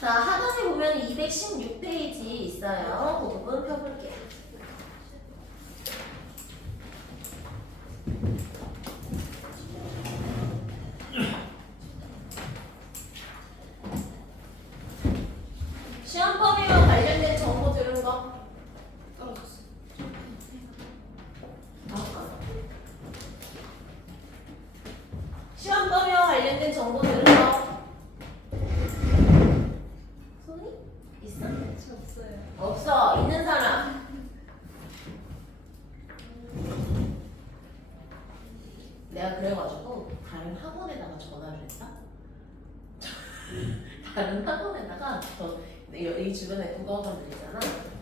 자, 하단에 보면 216페이지 있어요. 그 부분 펴볼게요. 시험 범위와 관련된 정보 들은 거? 떨어졌어. 시험 범위와 관련된 정보 들은 거? 손이? 있어? 저 없어요. 없어. 있는 사람. 내가 그래가지고 다른 학원에다가 전화를 했다. 다른 학원에다가 이 주변에 국어학원들 있잖아.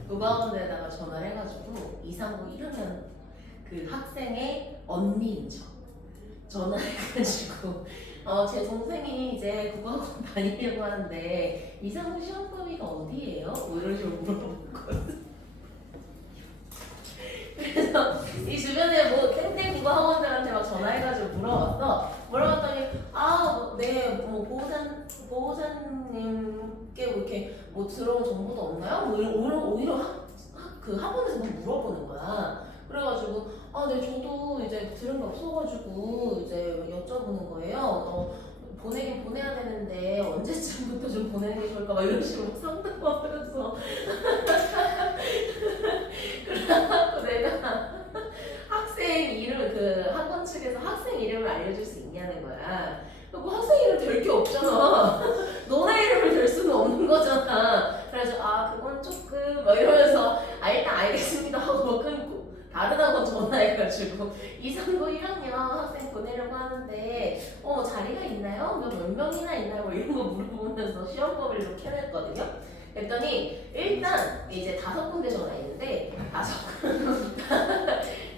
국어학원들에다가 전화를 해가지고 이상고 1학년 그 학생의 언니인 척 전화해가지고 제 동생이 이제 국어학원 다니려고 하는데 이상고 시험 범위가 어디예요? 뭐 이런 식으로 물어봤거든. 그래서 이 주변에 뭐 땡땡 국어학원들한테 막 전화해가지고 물어봤더니 네, 뭐 보호자님께 뭐 이렇게 뭐 들어온 정보도 없나요? 뭐 오히려 그 학원에서 막 물어보는 거야. 그래가지고 네, 저도 이제 들은 게 없어가지고 이제 여쭤보는 거예요. 보내긴 보내야 되는데 언제쯤부터 좀 보내는 게 좋을까 막 이런 식으로 상담하면서 그래갖고 내가 학생 이름 그 학원 측에서 학생 이름을 알려줄 수 있냐는 거야. 뭐 학생 이름 될 게 없잖아. 너네 이름을 될 수는 없는 거잖아. 그래서 그건 조금 막 이러면서 일단 알겠습니다 하고 뭐 끊고 다른 학원 전화해가지고 이상고 1학년 학생 보내려고 하는데 자리가 있나요? 몇 명이나 있나요? 뭐 이런 거 물어보면서 시험 범위를 좀 캐냈거든요. 그랬더니 일단 이제 5군데 전화했는데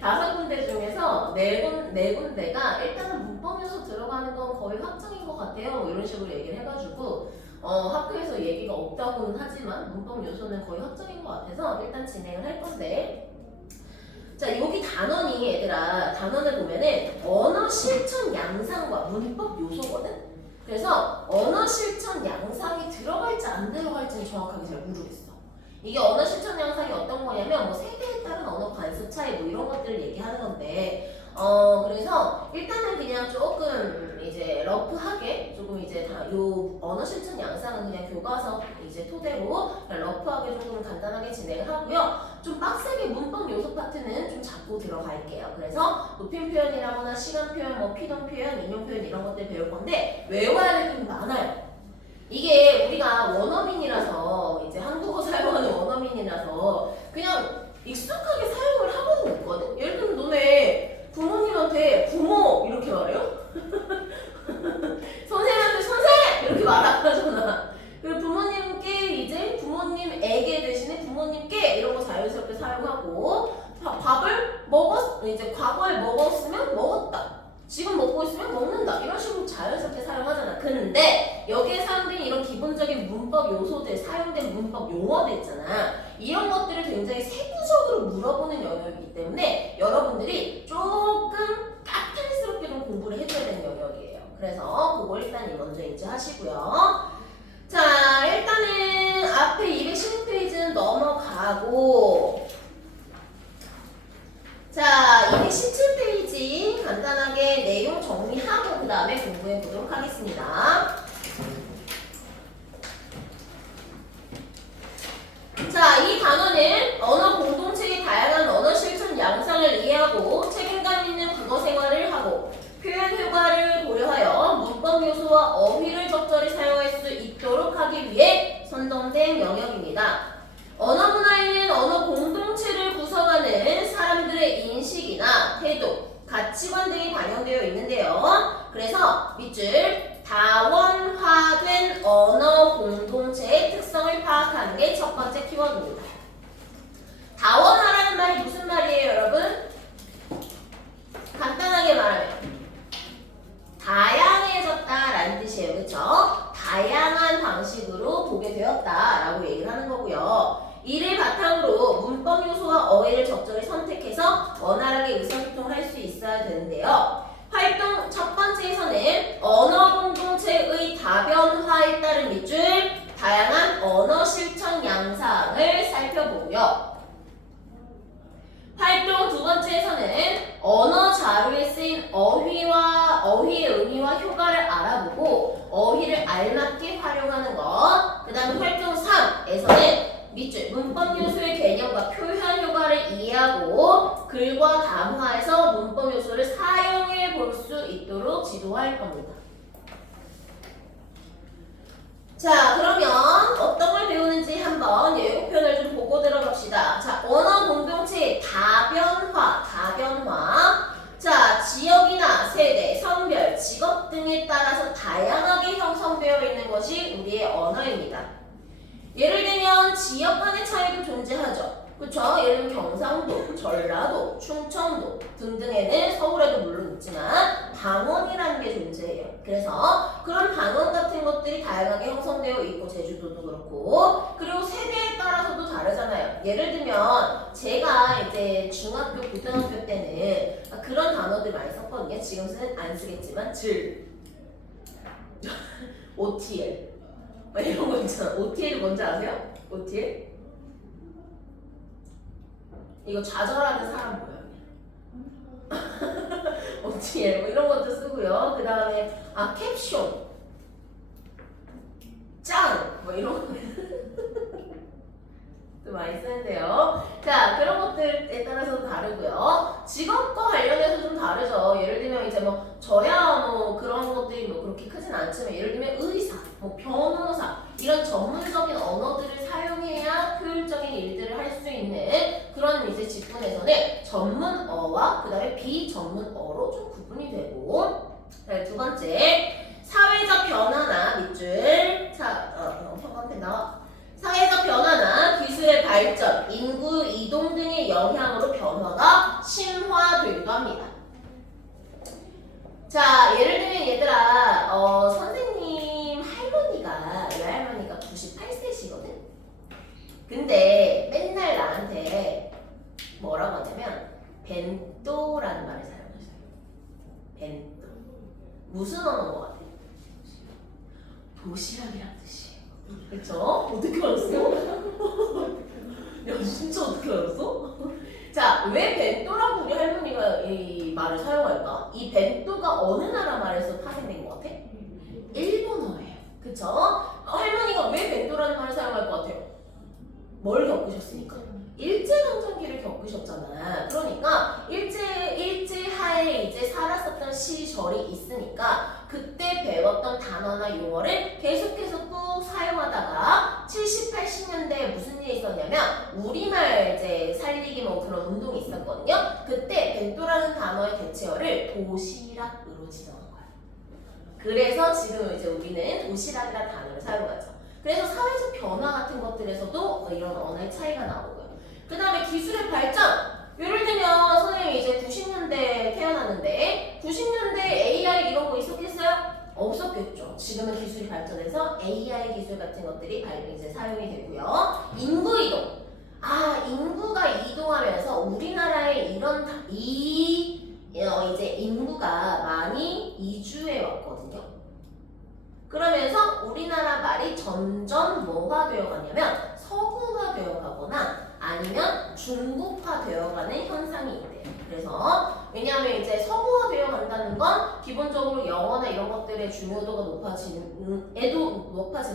5군데 중에서 네 군데가 일단은 문법 요소 들어가는 건 거의 확정인 것 같아요. 뭐 이런 식으로 얘기를 해가지고 학교에서 얘기가 없다고는 하지만 문법 요소는 거의 확정인 것 같아서 일단 진행을 할 건데, 자, 여기 단원이 얘들아 단원을 보면은 언어 실천 양상과 문법 요소거든. 그래서 언어 실천 양상이 들어갈지 안 들어갈지는 정확하게 잘 모르겠어. 이게 언어 실천 양상이 어떤 거냐면 뭐 세대에 따른 언어 관습 차이 뭐 이런 것들을 얘기하는 건데 그래서 일단은 그냥 조금 이제 러프하게 조금 이제 요 언어 실천 양상은 그냥 교과서 이제 토대로 그냥 러프하게 조금 간단하게 진행을 하고요. 좀 빡세게 문법 요소 파트는 좀 잡고 들어갈게요. 그래서 높임 표현이라거나 시간 표현, 뭐 피동 표현, 인용 표현 이런 것들 배울 건데 외워야 될 게 많아요. 이게 우리가 원어민이라서 이제 한국어 사용하는 원어민이라서 그냥 익숙하게 사용을 하고는 있거든. 예를 들면 너네 부모님한테 부모 이렇게 말해요? 선생님한테 선생 이렇게 말 안 하잖아. 그리고 부모님께 이제 부모님에게 대신에 부모님께 이런 거 자연스럽게 사용하고 밥을 이제 과거에 먹었으면 먹었다. 지금 먹고 있으면 먹는다. 이런 식으로 자연스럽게 사용하잖아. 근데 여기에 사용된 이런 기본적인 문법 요소들, 사용된 문법 용어들 있잖아. 이런 것들을 굉장히 세부적으로 물어보는 영역이기 때문에 여러분들이 조금 까탈스럽게 좀 공부를 해줘야 되는 영역이에요. 그래서 그거 일단 먼저 인지하시고요. 자, 일단은 앞에 216페이지는 넘어가고, 자, 217페이지 간단하게 내용 정리하고 그 다음에 공부해 보도록 하겠습니다. 자, 이 단어는 언어 공동체의 다양한 언어 실천 양상을 이해하고 책임감 있는 국어 생활을 하고 표현 효과를 고려하여 문법 요소와 어휘를 적절히 사용할 수 있도록 하기 위해 선정된 영역입니다. 언어 문화에는 언어 공동체를 구성하는 사람들의 인식이나 태도, 가치관 등이 반영되어 있는데요. 그래서 밑줄 다원화된 언어 공동체의 특성을 파악하는 게 첫 번째 키워드입니다. 다원화라는 말이 무슨 말이에요, 여러분? 간단하게 말하면 다양해졌다라는 뜻이에요. 그렇죠? 다양한 방식으로 보게 되었다라고 얘기를 하는 거고요. 이를 바탕으로 문법 요소와 어휘를 적절히 선택해서 원활하게 의사소통을 할 수 있어야 되는데요. 활동 첫 번째에서는 언어 공동체의 다변화에 따른 밑줄 다양한 의미와 효과를 알아보고 어휘를 알맞게 활용하는 것. 그 다음에 활동 3에서는 밑줄 문법 요소의 개념과 표현 효과를 이해하고 글과 담화에서 문법 요소를 사용해 볼 수 있도록 지도할 겁니다. 자, 그러면 어떤 걸 배우는지 한번 예고편을 좀 보고 들어갑시다. 자, 언어 공동체의 다변화. 자, 지역이나 세대, 성별, 직업 등에 따라서 다양하게 형성되어 있는 것이 우리의 언어입니다. 예를 들면 지역 간의 차이도 존재하죠. 그쵸? 예를 들면 경상도, 전라도, 충청도 등등에는 서울에도 물론 있지만 방언이라는 게 존재해요. 그래서 그런 방언 같은 것들이 다양하게 형성되어 있고 제주도도 그렇고 그리고 세대에 따라서도 다르잖아요. 예를 들면 제가 이제 중학교, 고등학교 때는 그런 단어들 많이 썼거든요. 지금은 안 쓰겠지만 OTL 이런 거 있잖아. OTL 뭔지 아세요? OTL? 이거 좌절하는 사람 모양이야. OTL 뭐 이런 것도 쓰고요. 그 다음에 캡숑, 짱, 뭐 이런 거 또 많이 쓰는데요. 자, 그런 것들에 따라서도 다르고요. 직업과 관련해서 좀 다르죠. 예를 들면 이제 뭐 저야 뭐 그런 것들이 뭐 그렇게 크진 않지만 예를 들면 의사, 뭐 변호사 이런 전문적인 언어들을 사용해야 효율적인 일들을 할 수 있는 그런 이제 직군에서는 전문어와 그 다음에 비전문어로 좀 구분이 되고. 네, 두 번째 사회적 변화나 밑줄. 자, 형광펜 나와. 사회적 변화나 기술의 발전, 인구 이동 등의 영향으로 변화가 심화되기도 합니다. 자, 예를 들면 얘들아, 선생님 할머니가, 외할머니가 98세시거든? 근데 맨날 나한테 뭐라고 하냐면 벤또라는 말을 사용하셔요. 벤또. 무슨 언어인 것 같아? 도시락이란 뜻이에요. 그쵸? 어떻게 알았어? 야, 진짜 어떻게 알았어? 자, 왜 벤또라고 우리 할머니가 이 말을 사용할까? 이 벤또가 어느 나라 말에서 파생된 것 같아? 일본어예요. 그쵸? 할머니가 왜 벤또라는 말을 사용할 것 같아요? 뭘 겪으셨으니까? 일제강점기를 겪으셨잖아. 그러니까 일제하에 이제 살았었던 시절이 있으니까 그때 배웠던 단어나 용어를 계속해서 꾹 사용하다가 70, 80년대에 무슨 일이 있었냐면 우리말 이제 살리기 뭐 그런 운동이 있었거든요. 그때 벤또라는 단어의 대체어를 도시락으로 지정한 거야. 그래서 지금 이제 우리는 도시락이라는 단어를 사용하죠. 그래서 사회적 변화 같은 것들에서도 이런 언어의 차이가 나오고요. 그 다음에 기술의 발전. 예를 들면 선생님이 이제 90년대에 태어났는데 90년대 AI 이런 거 있었겠어요? 없었겠죠. 지금은 기술이 발전해서 AI 기술 같은 것들이 이제 사용이 되고요. 인구 이동. 인구가 이동하면서 우리나라에 이제 인구가 많이 이주해 왔거든요. 그러면서 우리나라 말이 점점 뭐가 되어가냐면 서구화 되어가거나 아니면 중국화 되어가는 현상이 있대요. 그래서 왜냐하면 이제 서구화 되어간다는 건 기본적으로 영어나 이런 것들의 중요도가 높아지는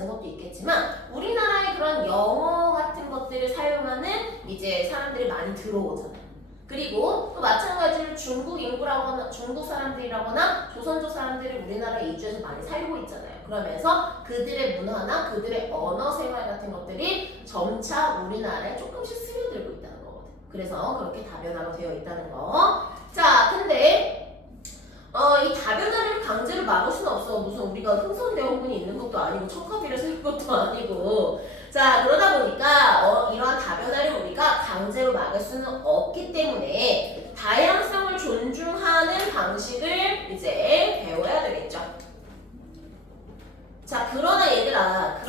것도 있겠지만 우리나라에 그런 영어 같은 것들을 사용하는 이제 사람들이 많이 들어오잖아요. 그리고 또 마찬가지로 중국 인구라거나 중국 사람들이라거나 조선족 사람들이 우리나라에 이주해서 많이 살고 있잖아요. 그러면서 그들의 문화나 그들의 언어 생활 같은 것들이 점차 우리나라에 조금씩 스며들고 있다는 거거든. 그래서 그렇게 다변화가 되어 있다는 거. 자, 근데 이 다변화를 강제로 막을 수는 없어. 무슨 우리가 흥선대원군이 있는 것도 아니고 척화비를 쓸 것도 아니고. 자, 그러다 보니까 이러한 다변화를 우리가 강제로 막을 수는 없기 때문에 다양성을 존중하는 방식을 이제 배워야 되겠죠. 자, 그러나 얘들아,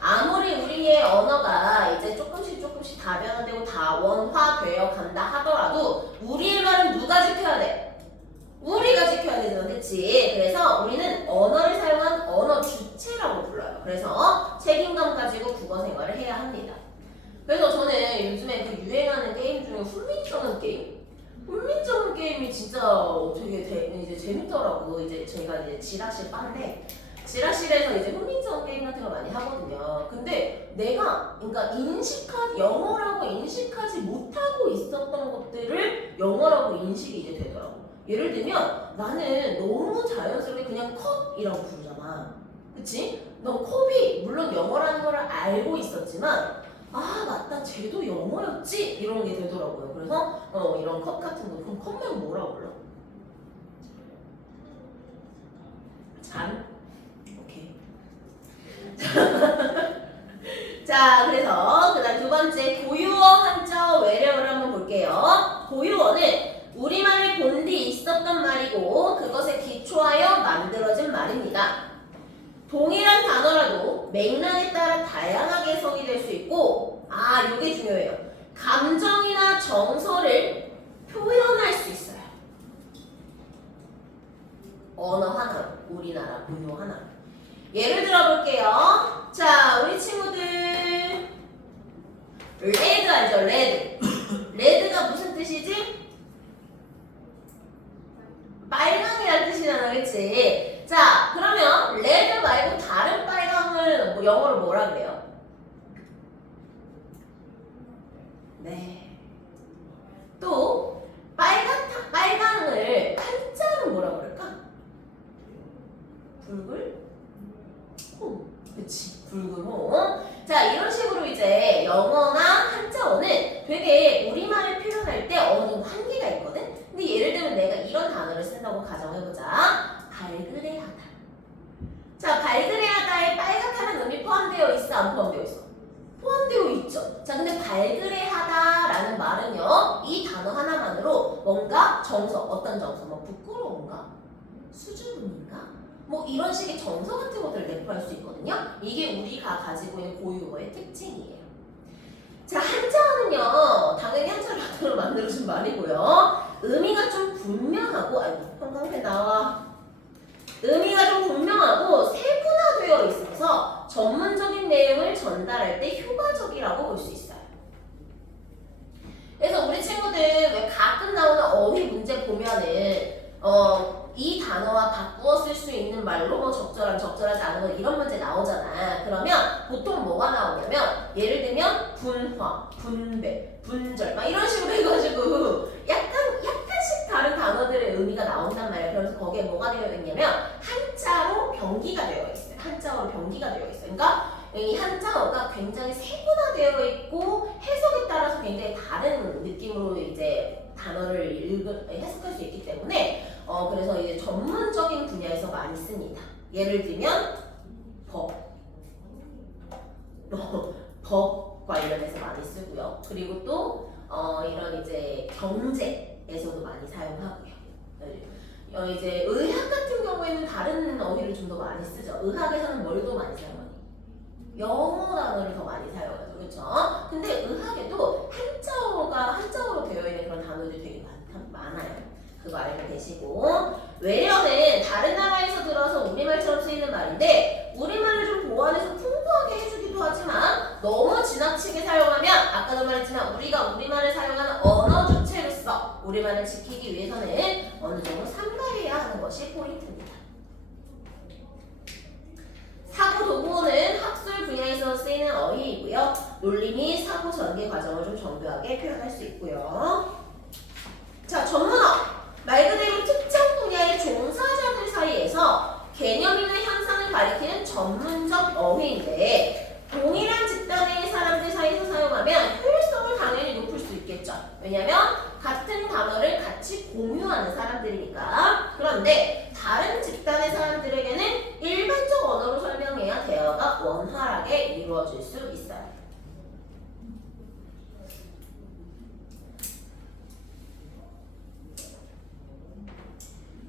아무리 우리의 언어가 이제 조금씩 다변화되고 다원화되어 간다 하더라도 우리의 말은 누가 지켜야 돼? 우리가 지켜야 되잖아, 그치? 그래서 우리는 언어를 사용한 언어 주체라고 불러요. 그래서 책임감 가지고 국어 생활을 해야 합니다. 그래서 저는 요즘에 그 유행하는 게임 중에 훈민정음 게임? 훈민정음 게임이 진짜 되게 이제 재밌더라고. 이제 제가 이제 이제 지라실 바인데 지라실에서 이제 훈민정 게임 같은 거 많이 하거든요. 근데 내가 그러니까 영어라고 인식하지 못하고 있었던 것들을 영어라고 인식이 이제 되더라고. 예를 들면 나는 너무 자연스럽게 그냥 컵이라고 부르잖아. 그치? 넌 컵이 물론 영어라는 걸 알고 있었지만 아 맞다 쟤도 영어였지? 이런 게 되더라고요. 그래서 이런 컵 같은 거 그럼 컵 말고 뭐라고 불러? 잔? 오케이. 자 그래서 그 다음 두 번째 고유어 한자어 외래어를 한번 볼게요. 고유어는 우리말의 본디 있었던 말이고 그것에 기초하여 만들어진 말입니다. 동일한 단어라도 맥락에 따라 다양하게 해석이 될 수 있고 이게 중요해요. 감정이나 정서를 표현할 수 있어요. 언어 하나로, 우리나라 고유어 하나로. 예를 들어 볼게요. 자, 우리 친구들 레드 알죠? 레드. 레드가 무슨 뜻이지? 빨강이라는 뜻이잖아, 그치? 자, 그러면 레드 말고 다른 빨강을 영어로 뭐라 그래요? 네. 또 빨강을 한자로 뭐라 그럴까? 붉을홍. 그치? 붉은홍. 자, 이런 식으로 이제 영어나 한자어는 되게 우리말을 표현할 때 어느 정도 한계가 있거든? 근데 예를 들면 내가 이런 단어를 쓴다고 가정해보자. 발그레하다. 자, 발그레하다에 빨갛다는 의미 포함되어 있어? 안 포함되어 있어? 포함되어 있죠. 자, 근데 발그레하다라는 말은요, 이 단어 하나만으로 뭔가 정서, 어떤 정서, 뭐 부끄러운가? 수줍음인가? 뭐 이런 식의 정서 같은 것들을 내포할 수 있거든요. 이게 우리가 가지고 있는 고유어의 특징이에요. 자, 한자어는요, 당연히 한자를 바탕으로 만들어준 말이고요. 의미가 좀 분명하고, 아이고, 형광펜 나와. 의미가 좀 분명하고 세분화되어 있어서 전문적인 내용을 전달할 때 효과적이라고 볼 수 있어요. 그래서 우리 친구들 왜 가끔 나오는 어휘 문제 보면은 이 단어와 바꾸어 쓸 수 있는 말로 뭐 적절하지 않은 거 이런 문제 나오잖아. 그러면 보통 뭐가 나오냐면 예를 들면 분화, 분배, 분절 막 이런 식으로 해가지고 약간씩 다른 단어들의 의미가 나온단 말이에요. 그래서 거기에 뭐가 되어 있냐면 한자로 병기가 되어 있어요. 한자어로 병기가 되어 있어요. 그러니까 이 한자어가 굉장히 세분화되어 있고 해석에 따라서 굉장히 다른 느낌으로 이제 단어를 해석할 수 있기 때문에 그래서 이제 전문적인 분야에서 많이 씁니다. 예를 들면 법 관련해서 많이 쓰고요. 그리고 또 이런 이제 경제에서도 많이 사용하고요. 이제 의학 같은 경우에는 다른 어휘를 좀 더 많이 쓰죠. 의학에서는 뭘 더 많이 사용하니? 영어 단어를 더 많이 사용하죠. 그렇죠? 근데 의학에도 한자어로 되어 있는 그런 단어들이 되게 많아요. 그거 알고 계시고 외래어는 다른 나라에서 들어서 우리말처럼 쓰이는 말인데 우리말을 좀 보완해서 풍부하게 해주기도 하지만 너무 지나치게 사용하면 아까도 말했지만 우리가 우리말을 사용하는 언어 주체로서 우리말을 지키기 위해서는 어느 정도 삼가해야 하는 것이 포인트입니다. 사고 도구어는 학술 분야에서 쓰이는 어휘이고요. 논리 및 사고 전개 과정을 좀 정교하게 표현할 수 있고요. 자, 전문어. 말 그대로 특정 분야의 종사자들 사이에서 개념이나 현상을 가리키는 전문적 어휘인데 동일한 집단의 사람들 사이에서 사용하면 효율성을 당연히 높일 수 있겠죠. 왜냐면 같은 단어를 같이 공유하는 사람들이니까. 그런데 다른 집단의 사람들에게는 일반적 언어로 설명해야 대화가 원활하게 이루어질 수 있어요.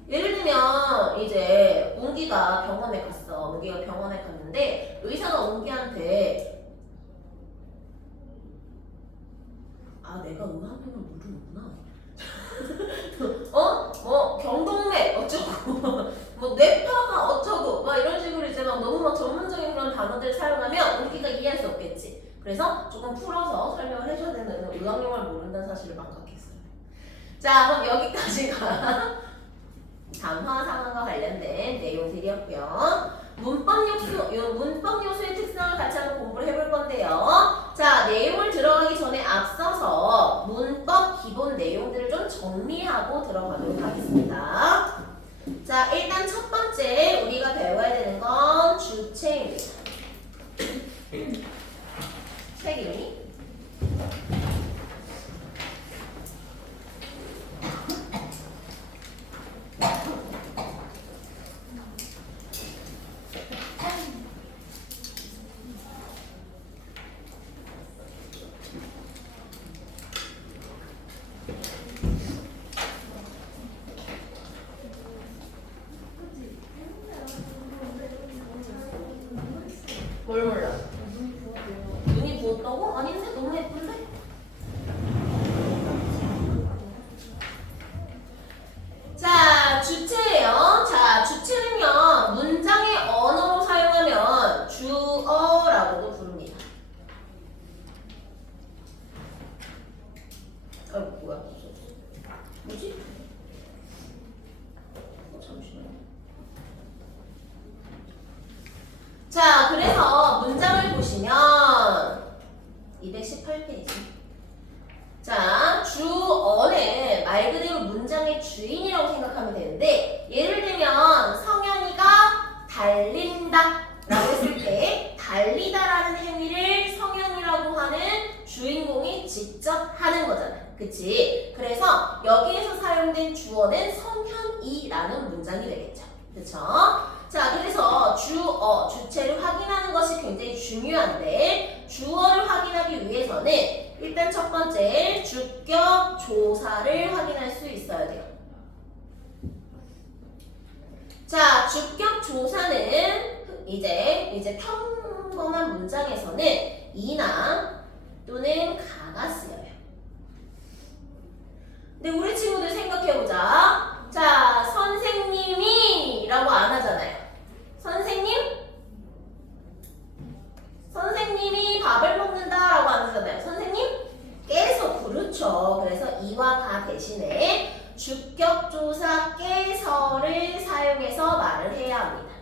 예를 들면 이제 웅기가 병원에 갔어. 웅기가 병원에 갔는데 의사가 웅기한테 내가 의학명을 모르는구나. 뭐 경동맥 어쩌고 뭐 뇌파가 어쩌고 막 이런 식으로 이제 막 너무 막 전문적인 그런 단어들을 사용하면 웅기가 이해할 수 없겠지. 그래서 조금 풀어서 설명을 해줘야 되는 의학용어를 모른다는 사실을 망각했어요. 자, 그럼 여기까지가 담화 상황과 관련된 내용들이었고요. 문법 요소의 특성을 같이 한번 공부를 해볼 건데요. 자, 내용을 들어가기 전에 앞서서 문법 기본 내용들을 좀 정리하고 들어가도록 하겠습니다. 자, 일단 첫 번째 우리가 배워야 되는 건 주체입니다. 책 이름이? 뭘 몰라? 눈이 부었다고? 아닌데? 너무 예쁜데? 자, 주체예요. 자, 주체는요, 문장의 언어로 사용하면 주어라고도 부릅니다. 뭐야? 뭐지? 잠시만요. 자, 그래서 문장을 보시면 218페이지. 자, 주어는 말 그대로 문장의 주인이라고 생각하면 되는데, 예를 들면 성현이가 달린다 라고 했을 때 달리다라는 행위를 성현이라고 하는 주인공이 직접 하는 거잖아. 그치? 그래서 여기에서 사용된 주어는 성현이라는 문장이 되겠죠. 그쵸? 자, 그래서 주어, 주체를 확인하는 것이 굉장히 중요한데, 주어를 확인하기 위해서는 일단 첫 번째 주격 조사를 확인할 수 있어야 돼요. 자, 주격 조사는 이제 평범한 문장에서는 이나 또는 가가 쓰여요. 근데 우리 친구들 생각해보자. 자, 선생님이 라고 안 하잖아요. 선생님이 밥을 먹는다 라고 안 하잖아요. 선생님께서, 그렇죠. 그래서 이와 가 대신에 주격조사께서를 사용해서 말을 해야 합니다.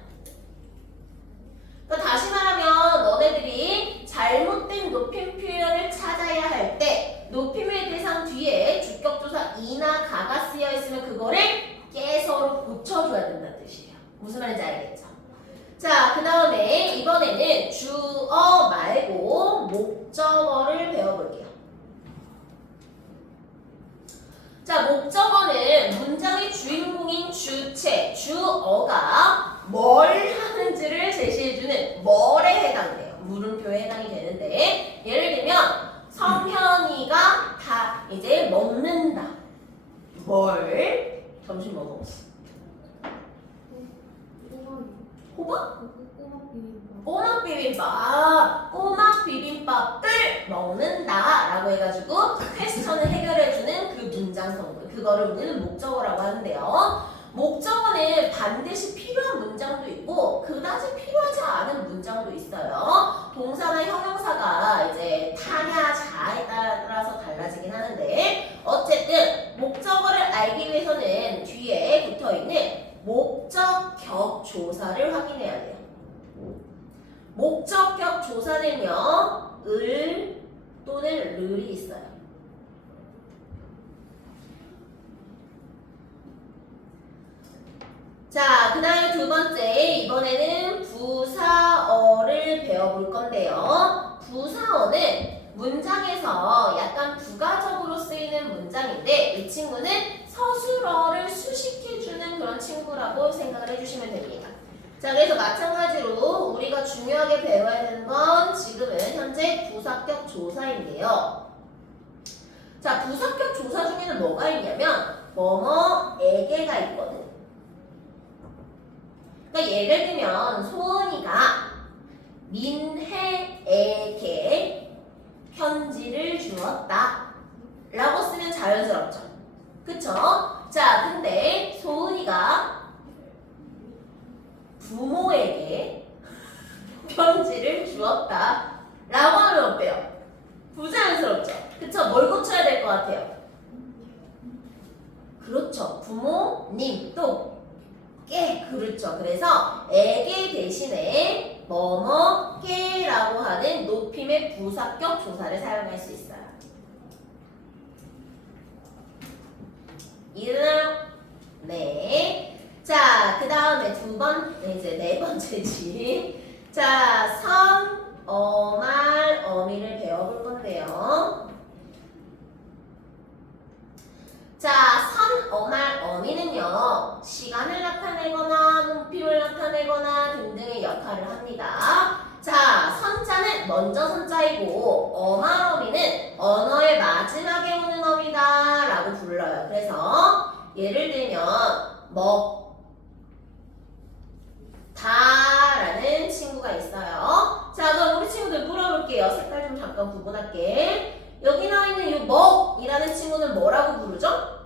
그러니까 다시 말하면 너네들이 잘못된 높임 표현을 찾아야 할 때 높임의 대상 뒤에 주격조사 이나 가가 쓰여 있으면 그거를 깨서로 고쳐줘야 된다는 뜻이에요. 무슨 말인지 알겠죠? 자, 그 다음에 이번에는 주어 말고 목적어를 배워볼게요. 자, 목적어는 문장의 주인공인 주체, 주어가 뭘 하는지를 제시해주는 뭘에 해당돼요. 물음표에 해당이 되는데, 예를 들면 성현이가 다 이제 먹는다. 뭘? 점심 뭐 먹었어? 호박? 꼬막 비빔밥. 꼬막 비빔밥을 먹는다 라고 해가지고 퀘스천을 해결해주는 그 문장 성분, 그거를 우리는 목적어라고 하는데요. 목적어는 반드시 필요한 문장도 있고 그다지 필요하지 않은 문장도 있어요. 동사나 형용사가 이제 타냐 자에 따라서 달라지긴 하는데, 어쨌든 목적어를 알기 위해서는 뒤에 붙어있는 목적격 조사를 확인해야 돼요. 목적격 조사는요, 을 또는 르이 있어요. 자, 그 다음에 두 번째, 이번에는 부사어를 배워볼 건데요. 부사어는 문장에서 약간 부가적으로 쓰이는 문장인데, 이 친구는 서술어를 수식해주는 그런 친구라고 생각을 해주시면 됩니다. 자, 그래서 마찬가지로 우리가 중요하게 배워야 되는 건 지금은 현재 부사격 조사인데요. 자, 부사격 조사 중에는 뭐가 있냐면 뭐뭐에게가 있거든. 그러니까 예를 들면 소은이가 민혜에게 편지를 주었다 라고 쓰면 자연스럽죠. 그쵸? 자, 근데 소은이가 부모에게 편지를 주었다 라고 하면 어때요? 부자연스럽죠? 그쵸? 뭘 고쳐야 될 것 같아요? 그렇죠. 부모님 또 깨. 그렇죠. 그래서 애게 대신에 뭐뭐 깨라고 하는 높임의 부사격 조사를 사용할 수 있어요. 이해되나요? 네. 자, 그 다음에 이제 네 번째지. 자, 선, 어말, 어미를 배워볼 건데요. 자, 선, 어말, 어미는요, 시간을 나타내거나 눈빛을 나타내거나 등등의 역할을 합니다. 자, 선자는 먼저 선자이고, 어말, 어미는 언어의 마지막에 오는 어미다 라고 불러요. 그래서 예를 들면 먹다라는 친구가 있어요. 자, 그럼 우리 친구들 물어볼게요. 색깔 좀 잠깐 구분할게. 여기 나와 있는 이 먹이라는 친구는 뭐라고 부르죠?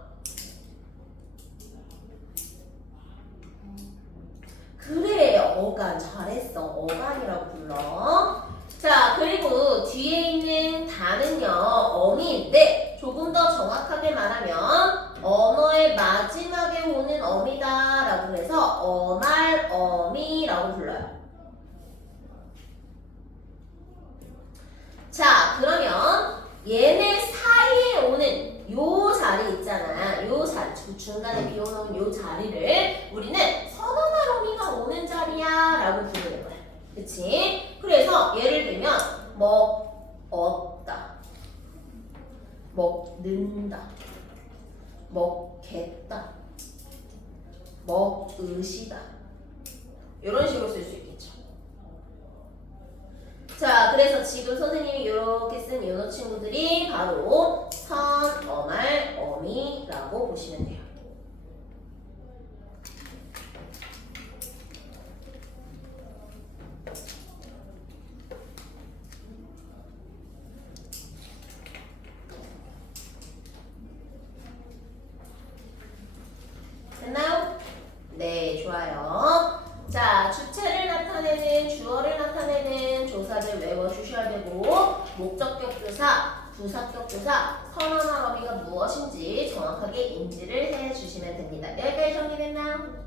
그래, 어간. 잘했어. 어간이라고 불러. 자, 그리고 뒤에 있는 다는요, 어미인데 조금 더 정확하게 말하면 언어의 마지막에 오는 어미다 라고 해서 어말, 어미라고 불러요. 자, 그러면 얘네 사이에 오는 요 자리 있잖아. 요 자리, 중간에 비워놓은 요 자리를 우리는 선어말 어미가 오는 자리야 라고 부르는 거야. 그치? 그래서 예를 들면 먹었다, 먹는다, 먹겠다, 먹으시다, 이런 식으로 쓸 수 있겠죠. 자, 그래서 지금 선생님이 이렇게 쓴 이 친구들이 바로 선, 어말, 어미라고 보시면 돼요. 됐나요? 네, 좋아요. 자, 주체를 나타내는, 주어를 나타내는 조사를 외워주셔야 되고, 목적격 조사, 부사격 조사, 선어말 어미가 무엇인지 정확하게 인지를 해주시면 됩니다. 여기까지 정리됐나요?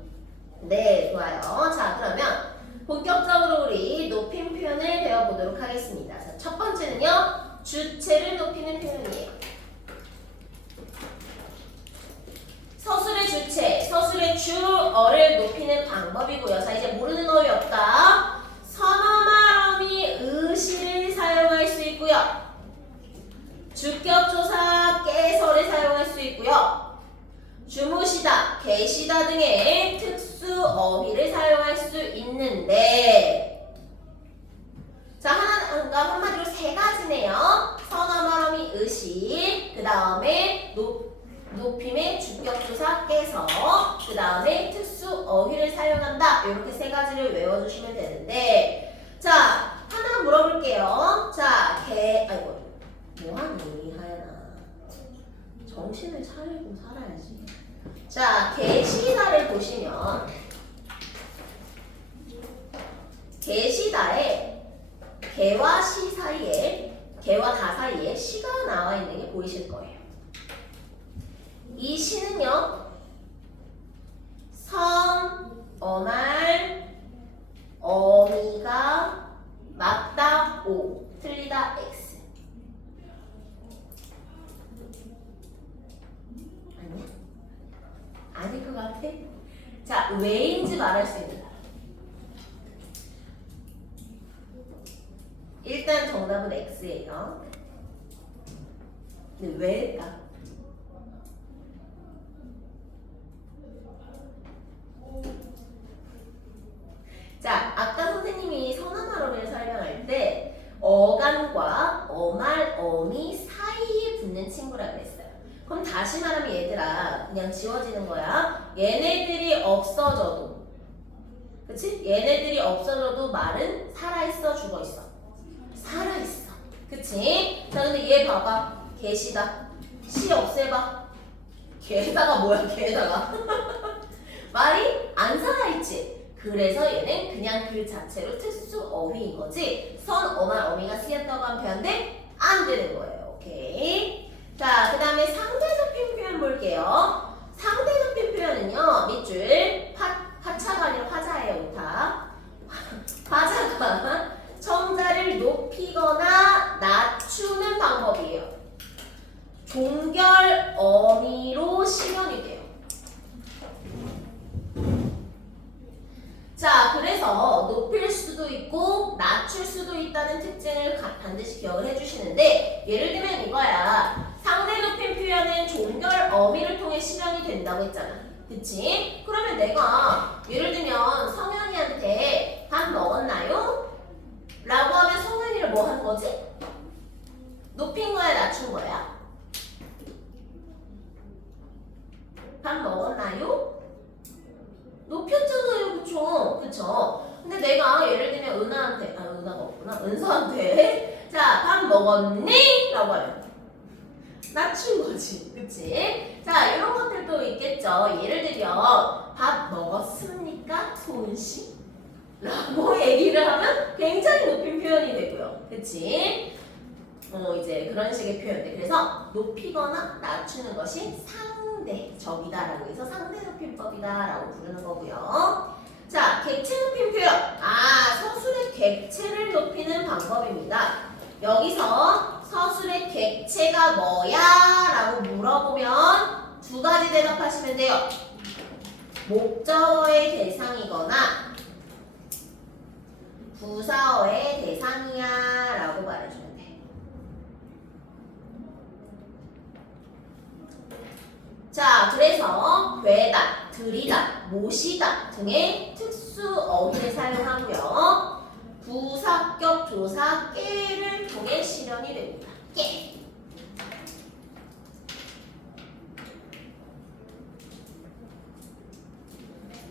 네, 좋아요. 자, 그러면 본격적으로 우리 높임 표현을 배워보도록 하겠습니다. 자, 첫 번째는요, 주체를 높이는 표현이에요. 서술의 주체, 서술의 주어를 높이는 방법이고요. 자, 이제 모르는 어휘 없다. 선어말 어미 의시를 사용할 수 있고요. 주격조사 깨설을 사용할 수 있고요. 주무시다, 계시다 등의 특수 어휘를 사용할 수 있는데, 자, 한마디로 세 가지네요. 선어말 어미 의시, 그 다음에 높임의 주격조사 깨서, 그 다음에 특수 어휘를 사용한다. 이렇게 세 가지를 외워주시면 되는데, 자, 하나 물어볼게요. 자, 아이고, 뭐하니 하연아, 정신을 차리고 살아야지. 자, 계시다를 보시면 계시다에 개와 시 사이에, 개와 다 사이에 시가 나와 있는 게 보이실 거예요. 이 시는요, 선, 어말, 어미가 맞다 O, 틀리다 X. 아니야? 아닐 것 같아? 자, 왜인지 말할 수 있는 사람. 일단 정답은 X예요. 근데 왜일까? 자, 아까 선생님이 선어말 어미를 설명할 때 어간과 어말, 어미 사이에 붙는 친구라 그랬어요. 그럼 다시 말하면 얘들아, 그냥 지워지는 거야. 얘네들이 없어져도, 그치? 얘네들이 없어져도 말은 살아있어, 죽어있어? 살아있어. 그치? 자, 근데 얘 봐봐. 계시다. 시 없애봐. 게다가 뭐야, 게다가. 말이 안 살아있지? 그래서 얘는 그냥 그 자체로 특수 어휘인 거지, 선, 어말, 어미가 쓰였다고 하면 되는데 안 되는 거예요. 오케이. 자, 그 다음에 상대 높임 표현 볼게요. 상대 높임 표현은요, 밑줄 그래서 높일 수도 있고 낮출 수도 있다는 특징을 반드시 기억을 해주시는데 예를 들면 이거야. 상대 높임 표현은 종결 어미를 통해 실현이 된다고 했잖아. 그치? 그러면 내가 예를 들면 성현이한테 밥 먹었나요? 라고 하면 성현이를 뭐 하는 거지? 높인 거야 낮춘 거야? 밥 먹었나요? 높였잖아요. 그쵸? 그쵸? 근데 내가 예를 들면 은하한테 은하가 없구나. 은서한테 자, 밥 먹었니? 라고 하면 낮춘 거지. 그치? 자, 이런 것들도 있겠죠. 예를 들면 밥 먹었습니까? 소은씨? 라고 얘기를 하면 굉장히 높인 표현이 되고요. 그치? 이제 그런 식의 표현들. 그래서 높이거나 낮추는 것이 상대적이다라고 해서 상대 높임법이다라고 부르는 거고요. 자, 객체 높임 표현. 서술의 객체를 높이는 방법입니다. 여기서 서술의 객체가 뭐야? 라고 물어보면 두 가지 대답하시면 돼요. 목적어의 대상이거나 부사어의 대상이야 라고 말해주면 돼. 자, 그래서 되다, 들이다, 모시다 등의 특수 어휘를 사용하고요. 부사격 조사 깨를 통해 실현이 됩니다. 깨.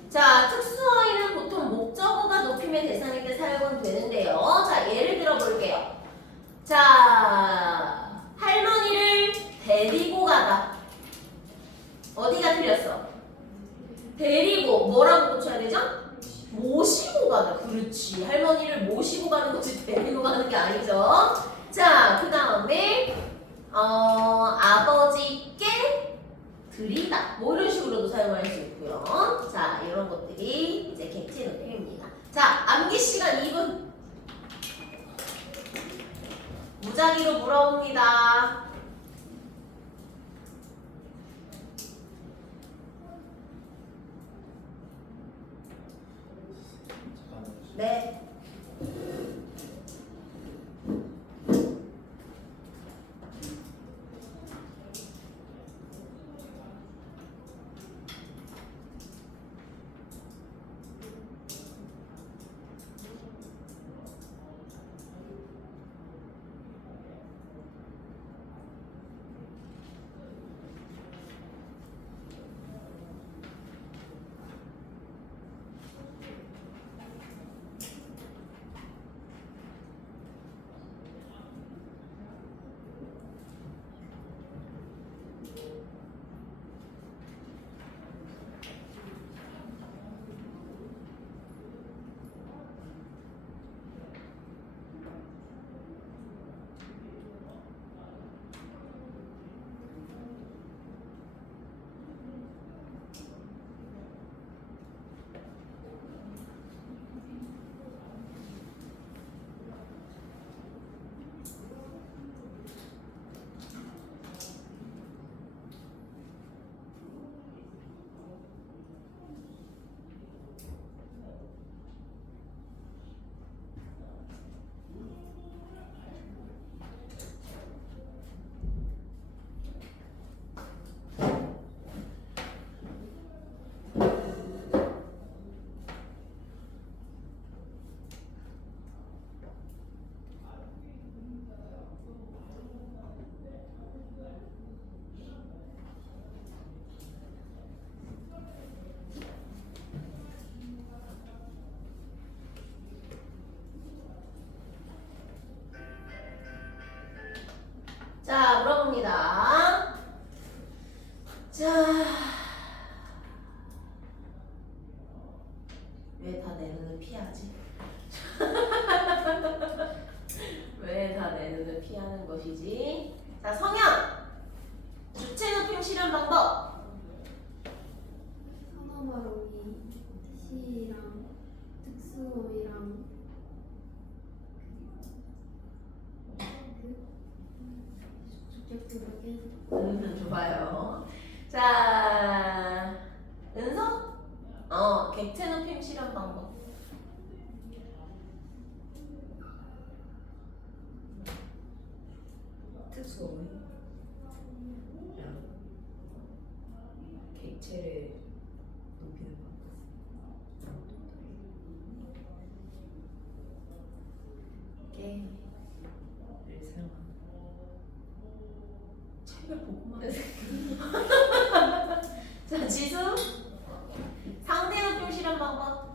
자, 특수어휘는 보통 목적어가 높임의 대상일 때 사용은 되는데요. 자, 예를 들어 볼게요. 자, 할머니를 데리고 가다. 어디가 틀렸어? 데리고 뭐라고 고쳐야 되죠? 모시고 가다. 그렇지. 할머니를 모시고 가는 거지 데리고 가는 게 아니죠. 자, 그 다음에 아버지께 드리다. 뭐 이런 식으로도 사용할 수 있고요. 자, 이런 것들이 이제 객체 높임입니다. 자, 암기 시간 2분. 무작위로 물어봅니다. 네. 자, 물어봅니다. 자, 왜 다 내 눈을 피하지? 왜 다 내 눈을 피하는 것이지? 자, 성현! 주체 높임 실현 방법. 상어바로이 시랑 특수어휘랑 숙적들에게 좋아요. 자, 은서? 객체 높임 실현 방법. 특수어휘 객체를 높이는 방법. 게임을 사용한다. 책을 보고만 자, 지수 상대의 표시란 방법.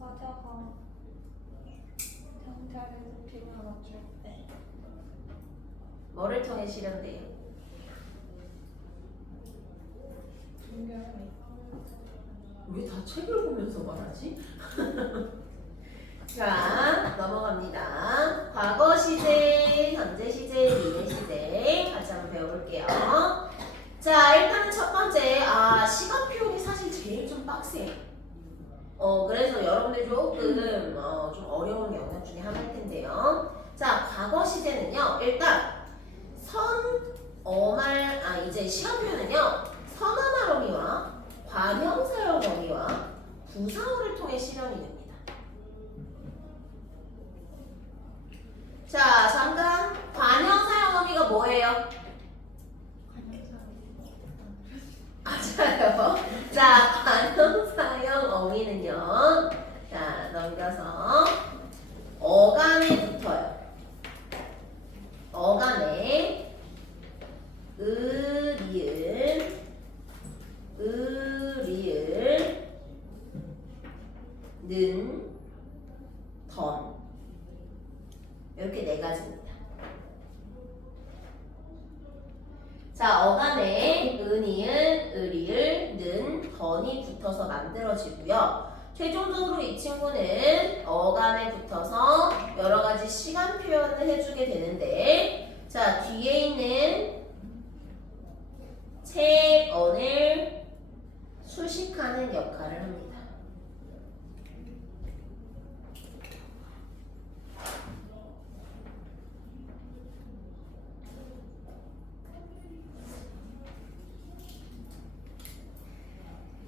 과자가 상자를 높이면 어쩔 때 뭐를 통해 실현돼요? 동결이 왜 다 책을 보면서 말하지? 자, 넘어갑니다. 과거 시제, 현재 시제, 미래 시제 같이 한번 배워볼게요. 자, 일단은 첫 번째, 시간 표현이 사실 제일 좀 빡세요. 그래서 여러분들 조금 좀 어려운 영역 중에 하나일 텐데요. 자, 과거 시제는요, 일단 이제 시간 표현은요, 선어말 어미와 관형사역 어미와 부사어를 통해 실현이 됩니다. 자, 잠깐 관형사역 어미가 뭐예요? 맞아요. 자, 관형사역 어미는요, 자, 넘겨서 어간에 붙어요. 어간에 리을, 는, 던 이렇게 네 가지입니다. 자, 어간에 은이은, 을이을, 는, 던이 붙어서 만들어지고요. 최종적으로 이 친구는 어간에 붙어서 여러 가지 시간 표현을 해주게 되는데, 자, 뒤에 있는 책언을 수식하는 역할을 합니다.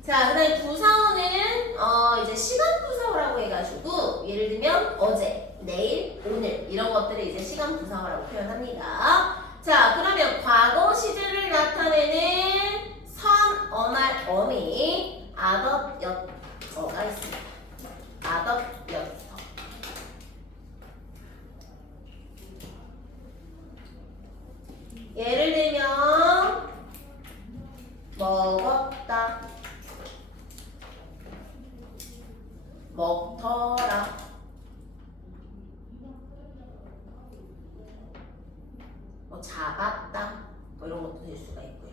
자, 그다음에 부사어는 이제 시간 부사어라고 해가지고 예를 들면 어제, 내일, 오늘 이런 것들을 이제 시간 부사어라고 표현합니다. 자, 그러면 과거 시제를 나타내는 선어말 어미 아덧여터가 있습니다. 아덧여터. 예를 들면 먹었다, 먹더라, 뭐 잡았다, 뭐 이런 것도 될 수가 있고요.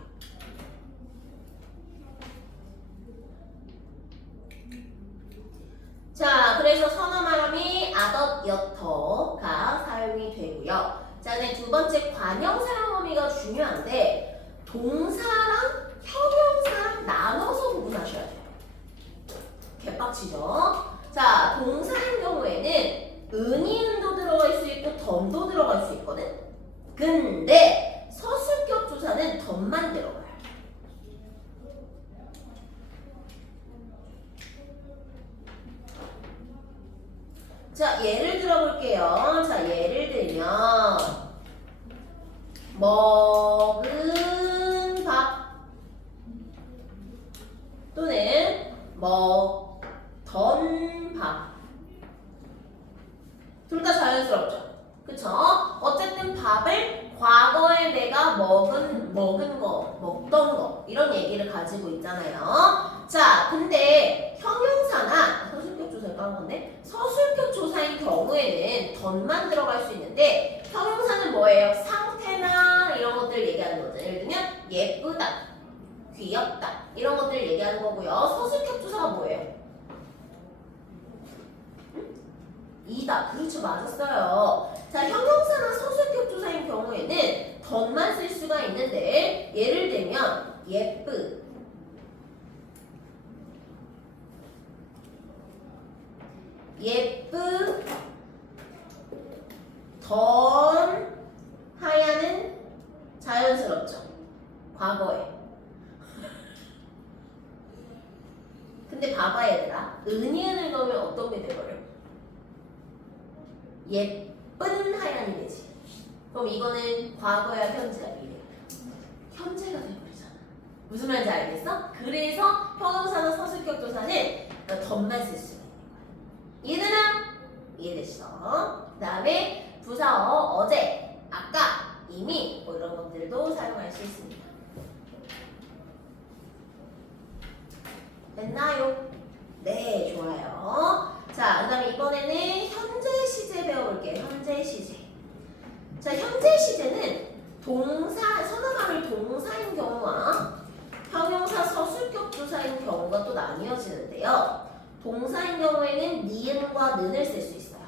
자, 그래서 선어말음이 아덧여터가 사용이 되고요. 자, 네, 두 번째 관형사용어미가 중요한데 동사랑 형용사랑 나눠서 구분하셔야 돼요. 개빡치죠? 자, 동사인 경우에는 은이은도 들어갈 수 있고 던도 들어갈 수 있거든. 근데 서술격 조사는 던만 들어가요. 자, 예를 들어볼게요. 자, 예를 들면 먹은 밥 또는 먹던 밥. 둘 다 자연스럽죠? 그쵸? 어쨌든 밥을 과거에 내가 먹은 거, 먹던 거 이런 얘기를 가지고 있잖아요. 자, 근데 형용사나 서술격 조사에 까는 건데 서술격 조사인 경우에는 던만 들어갈 수 있는데 형용사는 뭐예요? 상태나 이런 것들 얘기하는 거죠. 예를 들면 예쁘다, 귀엽다 이런 것들 얘기하는 거고요. 서술격 조사가 뭐예요? 이다. 그렇죠. 맞았어요. 자, 형용사나 서술격 조사인 경우에는 던만 쓸 수가 있는데 예를 들면 던 하야는 자연스럽죠. 과거에. 근데 봐봐 얘들아. 은이은을 넣으면 어떤 게 돼버려? 하얀이 되지. 그럼 이거는 과거야 현재야 미래야? 현재가 돼버리잖아. 무슨 말인지 알겠어? 그래서 형용사나 서술격 조사는 덧만 쓸 수 있는 거야. 이해되나? 이해됐어? 그 다음에 부사어 어제, 아까, 이미 뭐 이런 것들도 사용할 수 있습니다. 됐나요? 네, 좋아요. 자, 그 다음에 이번에는 현재 시제 배워볼게요. 현재 시제. 자, 현재 시제는 동사, 선어말을 동사인 경우와 형용사 서술격 조사인 경우가 또 나뉘어지는데요. 동사인 경우에는 니은과 는을 쓸 수 있어요.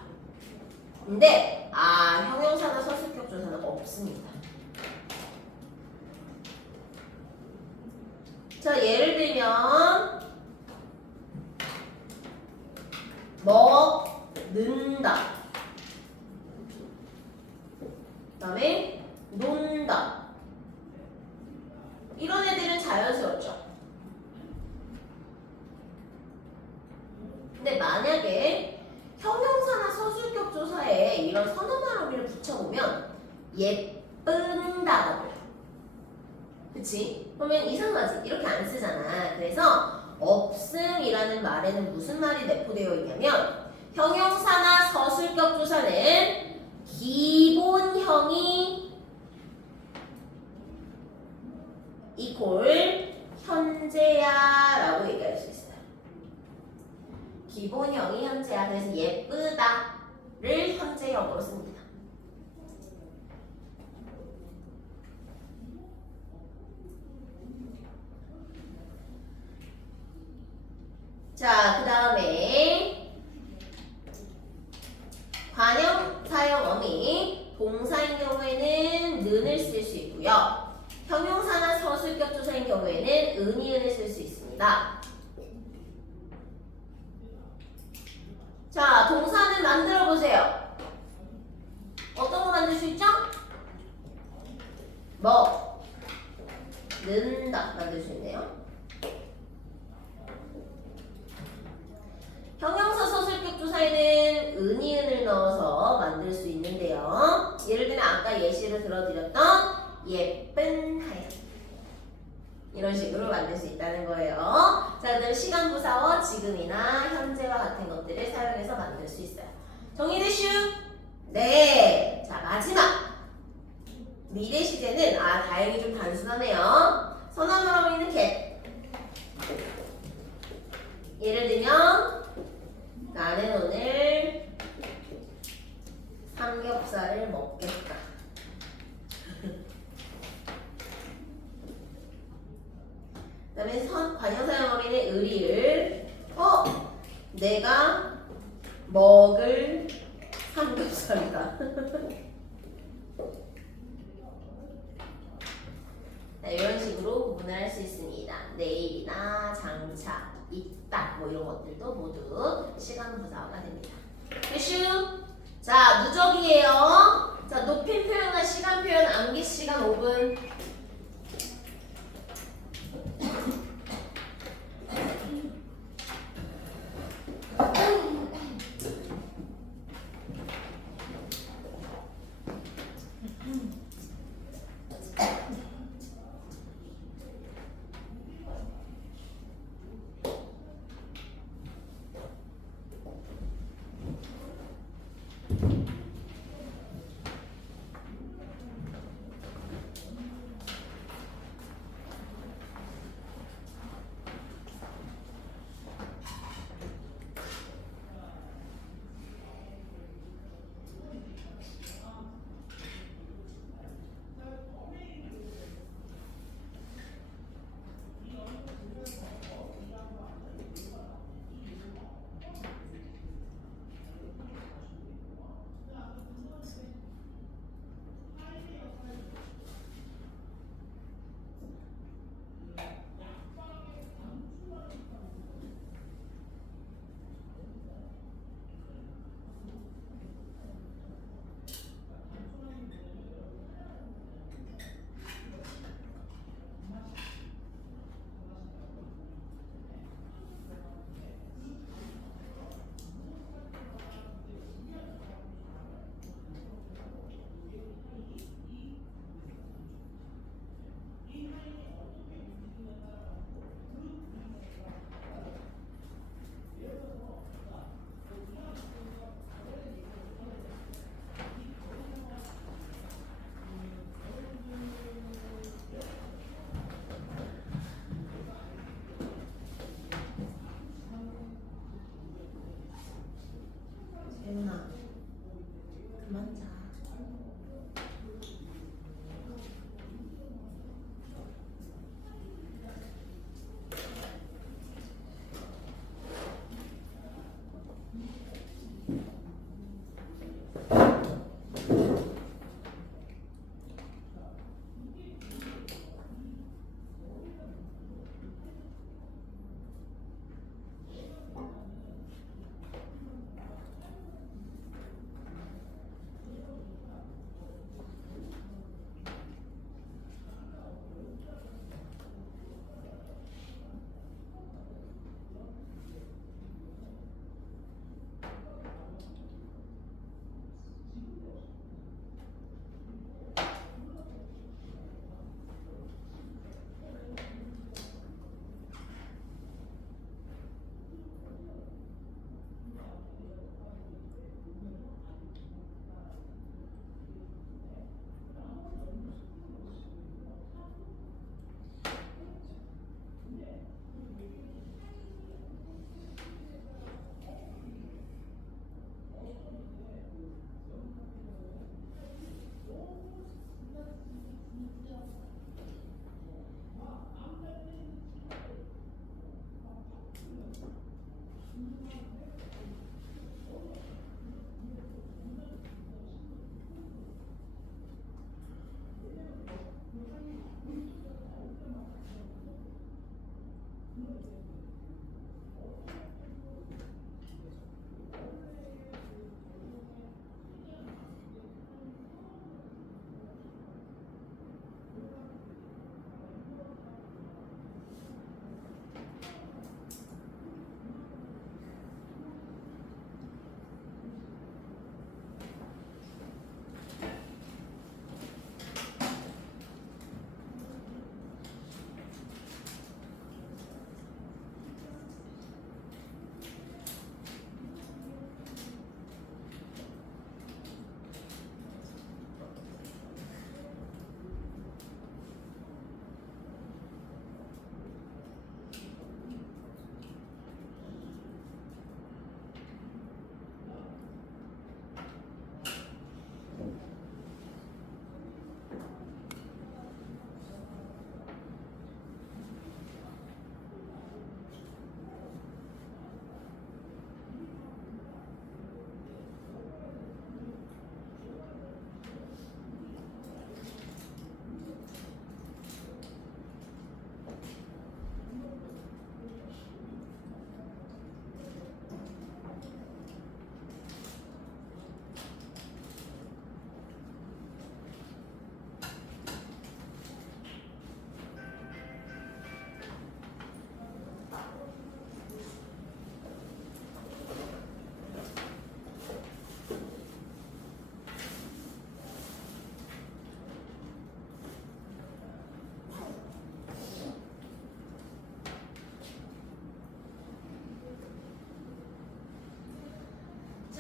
근데 형용사나 서술격 조사는 없습니다. 자, 예를 들면 먹는다. 그 다음에 논다. 이런 애들은 자연스럽죠. 근데 만약에 형용사나 서술격 조사에 이런 선어말 어미를 붙여보면 예쁜다가 돼요. 그치? 그러면 이상하지? 이렇게 안 쓰잖아. 그래서 없음이라는 말에는 무슨 말이 내포되어 있냐면 형용사나 서술격 조사는 기본형이 이퀄 현재야 라고 얘기할 수 있어요. 기본형이 현재야. 그래서 예쁘다를 현재형으로 씁니다. 자, 그 다음에 관형사형 어미 동사인 경우에는 는을 쓸 수 있고요. 형용사나 서술격 조사인 경우에는 은이은을 쓸 수 있습니다. 자, 동사는 만들어 보세요. 어떤 거 만들 수 있죠? 는다 만들 수 있네요. 형용사 서술격 조사에는 은이은을 넣어서 만들 수 있는데요. 예를 들면 아까 예시를 들어드렸던 예쁜 하얀 이런 식으로 만들 수 있다는 거예요. 자, 그다음 시간 부사어 지금이나 현재와 같은 것들을 사용해서 만들 수 있어요. 정리되슈? 네. 자, 마지막 미래 시제는 다행히 좀 단순하네요. 선언을 하고 있는 get. 예를 들면 나는 오늘 삼겹살을 먹겠다. 그 다음에 관형사형 어미는 의리을 내가 먹을 삼겹살이다. 자, 이런 식으로 구분을 할 수 있습니다. 내일이나 장차, 있다 뭐 이런 것들도 모두 시간 부사어가 됩니다. 이슈. 자, 누적이에요. 자, 높임 표현과 시간 표현 암기 시간 5분.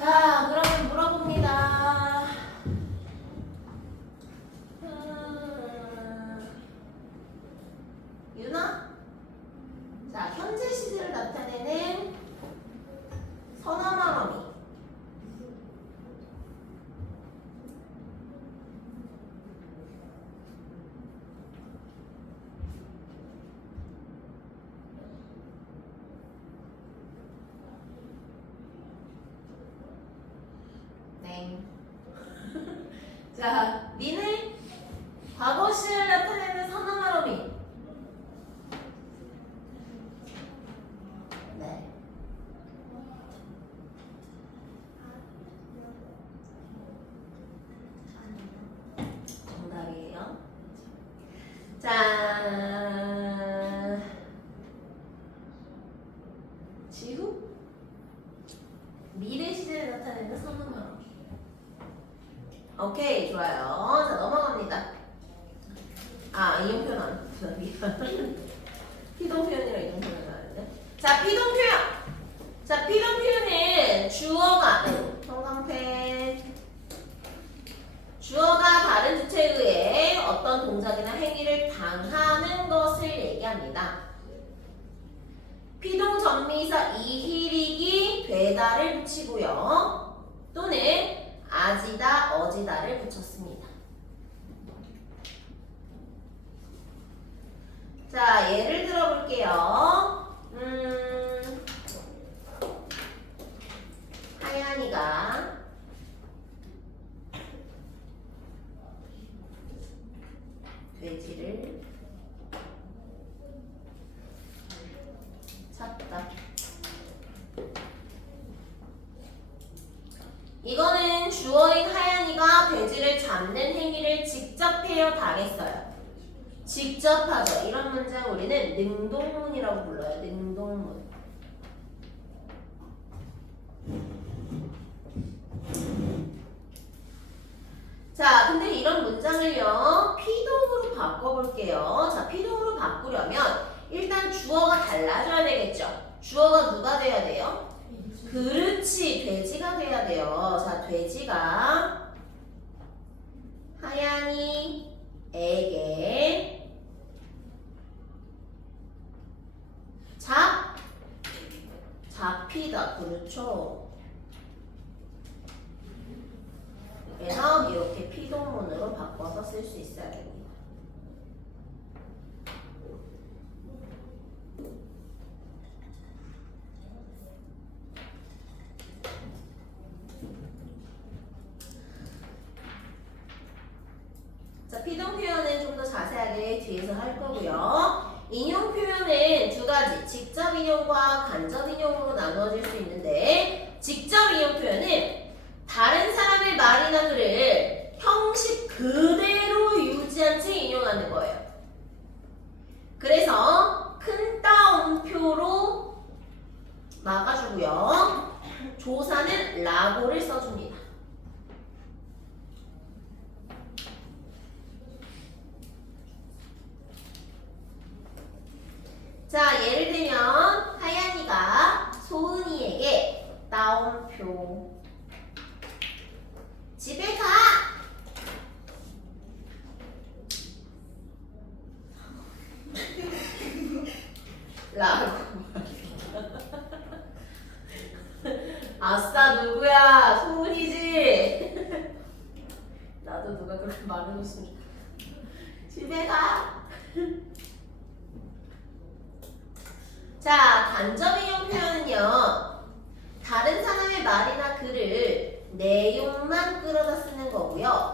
자, 그러면 물어봅니다. 유나? 자, 현재 시제를 나타내는 선어말어미. 네. 자, 니네 과거 시를 나타내는 선어말어미. 네. 정답이에요. 자, 지후? 미래 시제를 나타내는 선어말어미. 오케이, 좋아요. 자, 넘어갑니다. 아, 이용 표현 안 미안. 피동 표현이랑 이동 표현 나왔는데. 자, 피동 표현. 자, 피동 표현은 주어가 형광펜. 주어가 다른 주체에 의해 어떤 동작이나 행위를 당하는 것을 얘기합니다. 피동 전미사 이히리기 되다를 붙이고요. 또는 아지다, 어지다를 붙였습니다. 자, 예를 들어 볼게요. 하얀이가 돼지를 잡다. 이거는 주어인 하얀이가 돼지를 잡는 행위를 직접 해요, 당했어요? 직접 하죠. 이런 문장 우리는 능동문이라고 불러요. 능동문. 자, 근데 이런 문장을요, 피동으로 바꿔볼게요. 자, 피동으로 바꾸려면 일단 주어가 달라져야 되겠죠. 주어가 누가 돼야 돼요? 그렇지, 돼지가 돼야 돼요. 자, 돼지가 하얀이에게 잡히다. 그렇죠. 그래서 이렇게 피동문으로 바꿔서 쓸 수 있어야 됩니다. 뒤에서 할 거고요. 인용 표현은 두 가지, 직접 인용과 간접 인용으로 나누어질 수 있는데 직접 인용 표현은 다른 사람의 말이나 글을 형식 그대로 유지한 채 인용하는 거예요. 그래서 큰 따옴표로 막아주고요. 조사는 라고를 써줍니다. 자, 예를 들면 하얀이가 소은이에게 따옴표 집에 가! 라고 아싸 누구야? 소은이지? 나도 누가 그렇게 말해줬으면 좋겠다. 집에 가! 자, 간접 인용 표현은요, 다른 사람의 말이나 글을 내용만 끌어다 쓰는 거고요.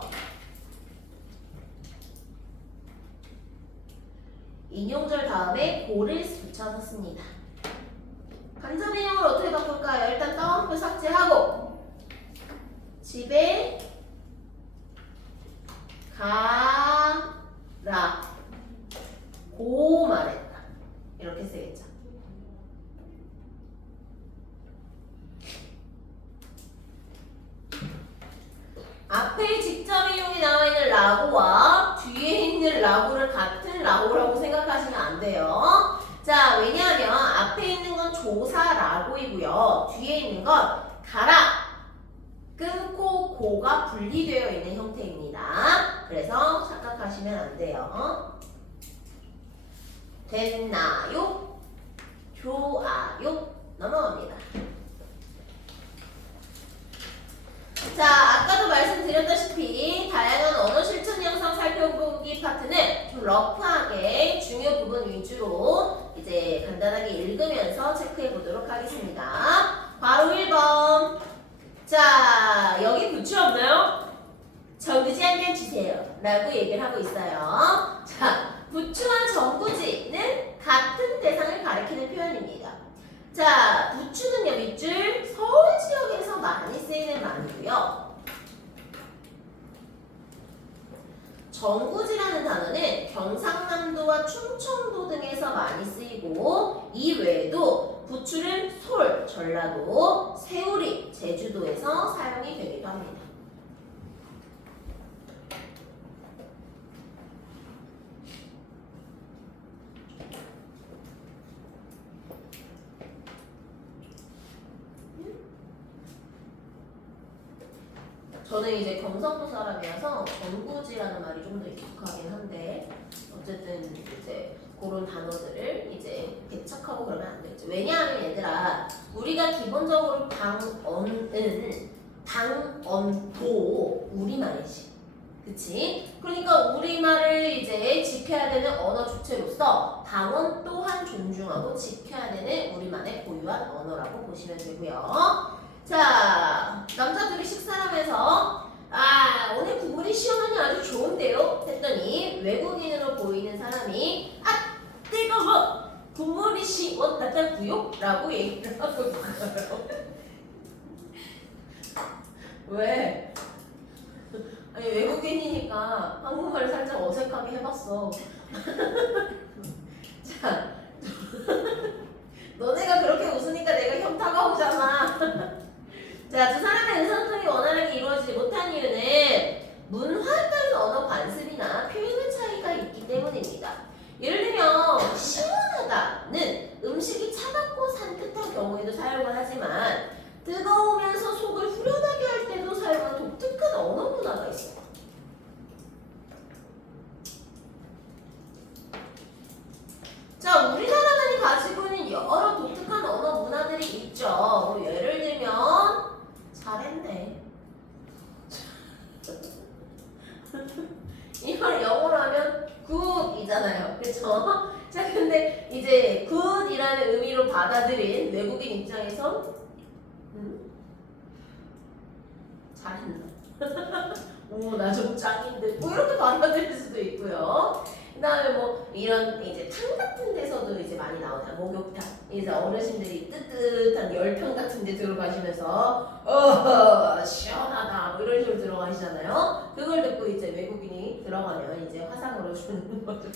인용절 다음에 고를 붙여서 씁니다. 간접 인용을 어떻게 바꿀까요? 일단 따옴표 삭제하고 집에 가라 고 말했다. 이렇게 쓰겠죠. 앞에 직접 인용이 나와 있는 라고와 뒤에 있는 라고를 같은 라고라고 생각하시면 안 돼요. 자, 왜냐하면 앞에 있는 건 조사 라고이고요. 뒤에 있는 건 가라 끊고 고가 분리되어 있는 형태입니다. 그래서 착각하시면 안 돼요. 됐나요? 좋아요. 넘어갑니다. 자, 아까도 말씀드렸다시피 다양한 언어 실천 영상 살펴보기 파트는 좀 러프하게 중요 부분 위주로 이제 간단하게 읽으면서 체크해 보도록 하겠습니다. 바로 1번. 자, 여기 부추 없나요? 정구지 한 개 주세요 라고 얘기를 하고 있어요. 자, 부추와 정구지는 같은 대상을 가리키는 표현입니다. 자, 부추는요, 밑줄 서울 지역에서 많이 쓰이는 말이고요. 정구지라는 단어는 경상남도와 충청도 등에서 많이 쓰이고 이 외에도 부추는 서울, 전라도, 새우리, 제주도에서 사용이 되기도 합니다. 저는 이제 경상도 사람이라서 전구지라는 말이 좀 더 익숙하긴 한데 어쨌든 이제 그런 단어들을 이제 배척하고 그러면 안 되겠죠. 왜냐하면 얘들아, 우리가 기본적으로 당언도 우리말이지. 그치? 그러니까 우리말을 이제 지켜야 되는 언어 주체로서 당언 또한 존중하고 지켜야 되는 우리만의 고유한 언어라고 보시면 되고요. 자, 남자들이 식사하면서 오늘 국물이 시원하니 아주 좋은데요? 했더니 외국인으로 보이는 사람이 뜨거워! 국물이 시원하다고요? 라고 얘기를 하고 있어요. 왜? 아니, 외국인이니까 한국말을 살짝 어색하게 해봤어. 자, 너네가 그렇게 웃으니까 내가 현타가 오잖아. 자, 두 사람의 의사소통이 원활하게 이루어지지 못한 이유는 문화에 따른 언어 관습이나 표현의 차이가 있기 때문입니다. 예를 들면 시원하다는 음식이 차갑고 산뜻한 경우에도 사용을 하지만 뜨거우면서 속을 후련하게 할 때도 사용하는 독특한 언어 문화가 있어요. 자, 우리나라만이 가지고 있는 여러 독특한 언어 문화들이 있죠. 예를 들면 잘했네. 이걸 영어로 하면 굿이잖아요. 그쵸? 자, 근데 이제 굿이라는 의미로 받아들인 외국인 입장에서 잘했나? 오, 나 좀 짱인데 뭐 이렇게 받아들일 수도 있고요. 그다음에 뭐 이런 이제 탕 같은 데서도 이제 많이 나오잖아. 목욕탕. 이제 어르신들이 뜨뜻한 열평 같은 데 들어가시면서 시원하다 뭐 이런 식으로 들어가시잖아요. 그걸 듣고 이제 외국인이 들어가면 이제 화상으로 주는 거죠.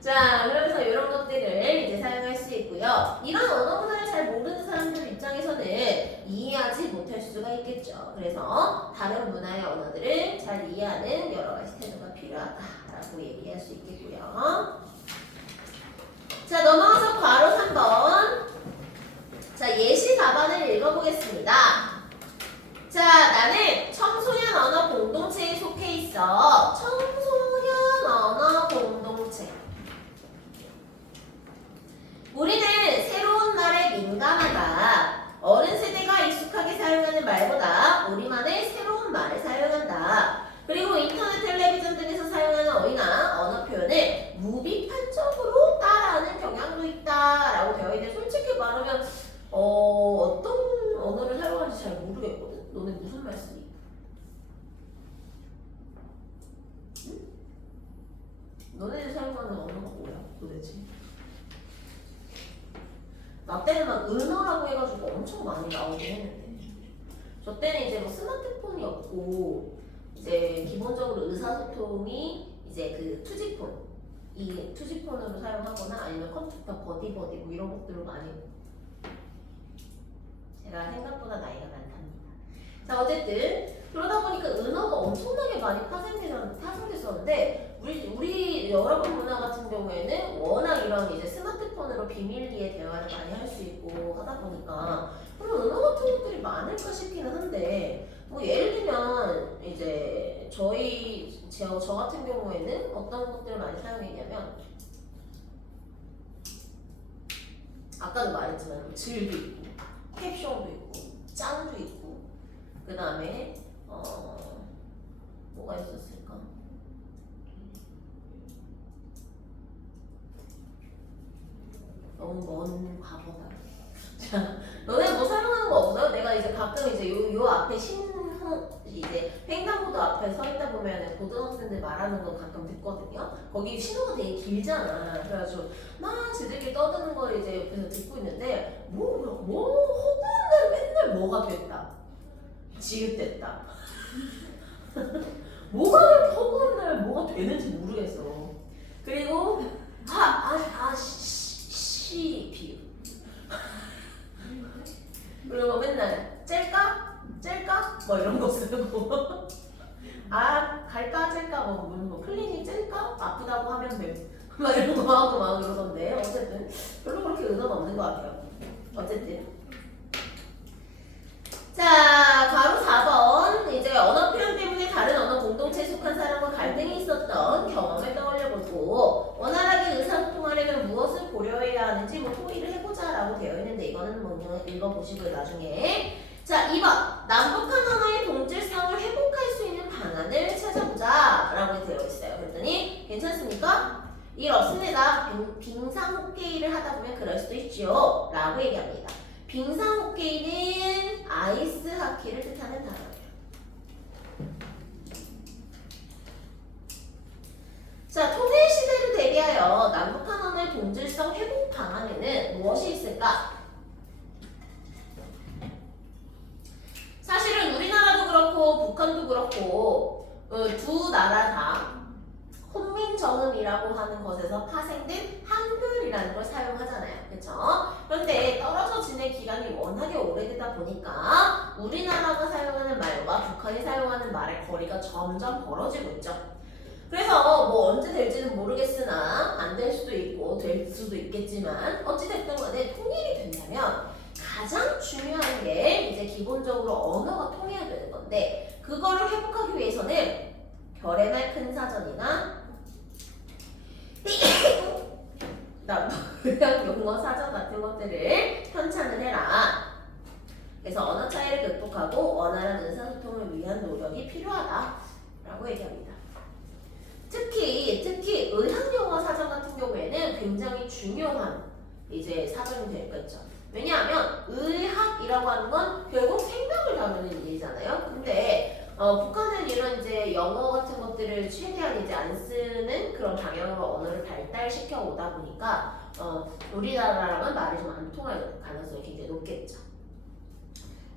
자, 그래서 이런 것들을 이제 사용할 수 있고요. 이런 언어 문화를 잘 모르는 사람들 입장에서는 이해하지 못할 수가 있겠죠. 그래서 다른 문화의 언어들을 잘 이해하는 여러 가지 태도가 필요하다라고 얘기할 수 있겠고요. 자, 넘어가서 괄호 3번. 자, 예시 답안을 읽어보겠습니다. 자, 나는 청소년 언어 공동체에 속해 있어. 청소년 언어 공동체. 우리는 새로운 말에 민감하다. 어른 세대가 익숙하게 사용하는 말보다 우리만의 새로운 말을 사용한다. 그리고 인터넷, 텔레비전 등에서 사용하는 어휘나 언어 표현을 무비판적으로 따라하는 경향도 있다라고 되어 있는데 솔직히 말하면 어떤 언어를 사용하는지 잘 모르겠거든. 너네 무슨 말 쓰니? 응? 너네들 사용하는 언어가 뭐야 도대체? 나 때는 막 은어라고 해가지고 엄청 많이 나오긴 했는데 저 때는 이제 뭐 스마트폰이 없고 이제 기본적으로 의사소통이 이제 그 투지폰 이 투지폰으로 사용하거나 아니면 컴퓨터 버디버디 뭐 이런 것들로 많이 제가 생각보다 나이가 많답니다. 자 어쨌든 그러다 보니까 은어가 엄청나게 많이 파생됐었는데 우리 여러분 문화 같은 경우에는 워낙 이런 이제 스마트폰으로 비밀리에 대화를 많이 할 수 있고 하다 보니까 그럼 은어 같은 것들이 많을까 싶기는 한데 뭐 예를 들면 이제 저 같은 경우에는 어떤 것들을 많이 사용했냐면 아까도 말했지만 질도 있고 캡션도 있고 짱도 있고 그 다음에 뭐가 있었을까? 너무 먼 과거다. 자, 너네 뭐 사용하는 거 없어요? 내가 이제 가끔 이제 요 앞에 이제 횡단보도 앞에 서 있다 보면 고등학생들 말하는 거 가끔 듣거든요. 거기 신호가 되게 길잖아. 그래가지고 막 지들끼리 떠드는 걸 이제 옆에서 듣고 있는데 허구한 날 맨날 뭐가 됐다. 지읒됐다. 뭐가 허구한 날 뭐가 되는지 모르겠어. 그리고 비유. 그리고 맨날 짤까? 뭐 이런 거 쓰고 갈까 짤까 뭐 클리닉 짤까? 아프다고 하면 돼. 막 이런 거 하고 막 그러던데 어쨌든 별로 그렇게 의도는 없는 것 같아요. 어쨌든 자 바로 4번 이제 언어 표현 때문에 다른 언어 공동체에 속한 사람과 갈등이 있었던 경험을 떠올려보고 원활하게 의사소통하려면 무엇을 고려해야 하는지 뭐 토의를 해보자 라고 되어 있는데 이거는 뭐 읽어보시고요 나중에. 자 2번 남북한 언어의 동질성을 회복할 수 있는 방안을 찾아보자 라고 되어 있어요. 그랬더니 괜찮습니까? 일 없습니다. 빙상호케이를 하다 보면 그럴 수도 있지요 라고 얘기합니다. 빙상호케이는 아이스 하키를 뜻하는 단어예요. 자, 통일 시대를 대비하여 남북한 언어의 동질성 회복 방안에는 무엇이 있을까? 사실은 우리나라도 그렇고 북한도 그렇고 두 나라 다 혼민정음이라고 하는 것에서 파생된 한글이라는 걸 사용하잖아요. 그렇죠? 그런데 떨어져 지낼 기간이 워낙에 오래되다 보니까 우리나라가 사용하는 말과 북한이 사용하는 말의 거리가 점점 벌어지고 있죠. 그래서 뭐 언제 될지는 모르겠으나 안 될 수도 있고 될 수도 있겠지만 어찌됐든 간에 통일이 된다면 가장 중요한 게 이제 기본적으로 언어가 통해야 되는 건데 그거를 회복하기 위해서는 결의말 큰 사전이나 그냥 용어 사전 같은 것들을 편찬을 해라. 그래서 언어 차이를 극복하고 원활한 의사소통을 위한 노력이 필요하다라고 얘기합니다. 특히 의학용어 사전 같은 경우에는 굉장히 중요한 이제 사전이 되겠죠. 왜냐하면 의학이라고 하는 건 결국 생명을 다루는 일이잖아요. 근데 북한은 이런 이제 영어 같은 것들 것들을 최대한 이제 안 쓰는 그런 방향으로 언어를 발달시켜 오다 보니까 우리나라랑은 말이 좀 안 통할 가능성이 굉장히 높겠죠.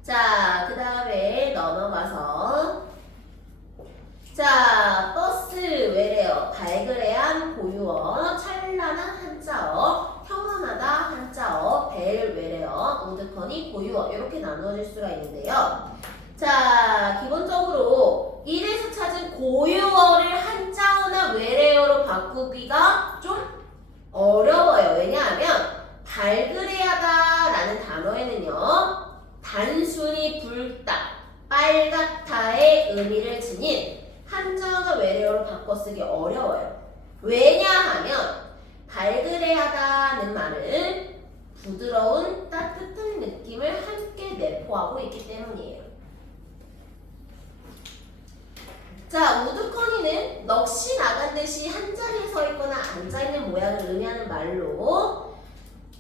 자, 그 다음에 넘어가서 자, 버스 외래어, 발그레한 고유어, 찬란한 한자어, 평온하다 한자어, 벨 외래어, 우드커니 고유어 이렇게 나누어질 수가 있는데요. 자, 기본적으로 1에서 찾은 고유어를 한자어나 외래어로 바꾸기가 좀 어려워요. 왜냐하면 발그레하다라는 단어에는요, 단순히 붉다, 빨갛다의 의미를 지닌 한자어나 외래어로 바꿔 쓰기 어려워요. 왜냐하면 발그레하다는 말은 부드러운 따뜻한 느낌을 함께 내포하고 있기 때문이에요. 자, 우두커니는 넋이 나간 듯이 한자리에 서 있거나 앉아있는 모양을 의미하는 말로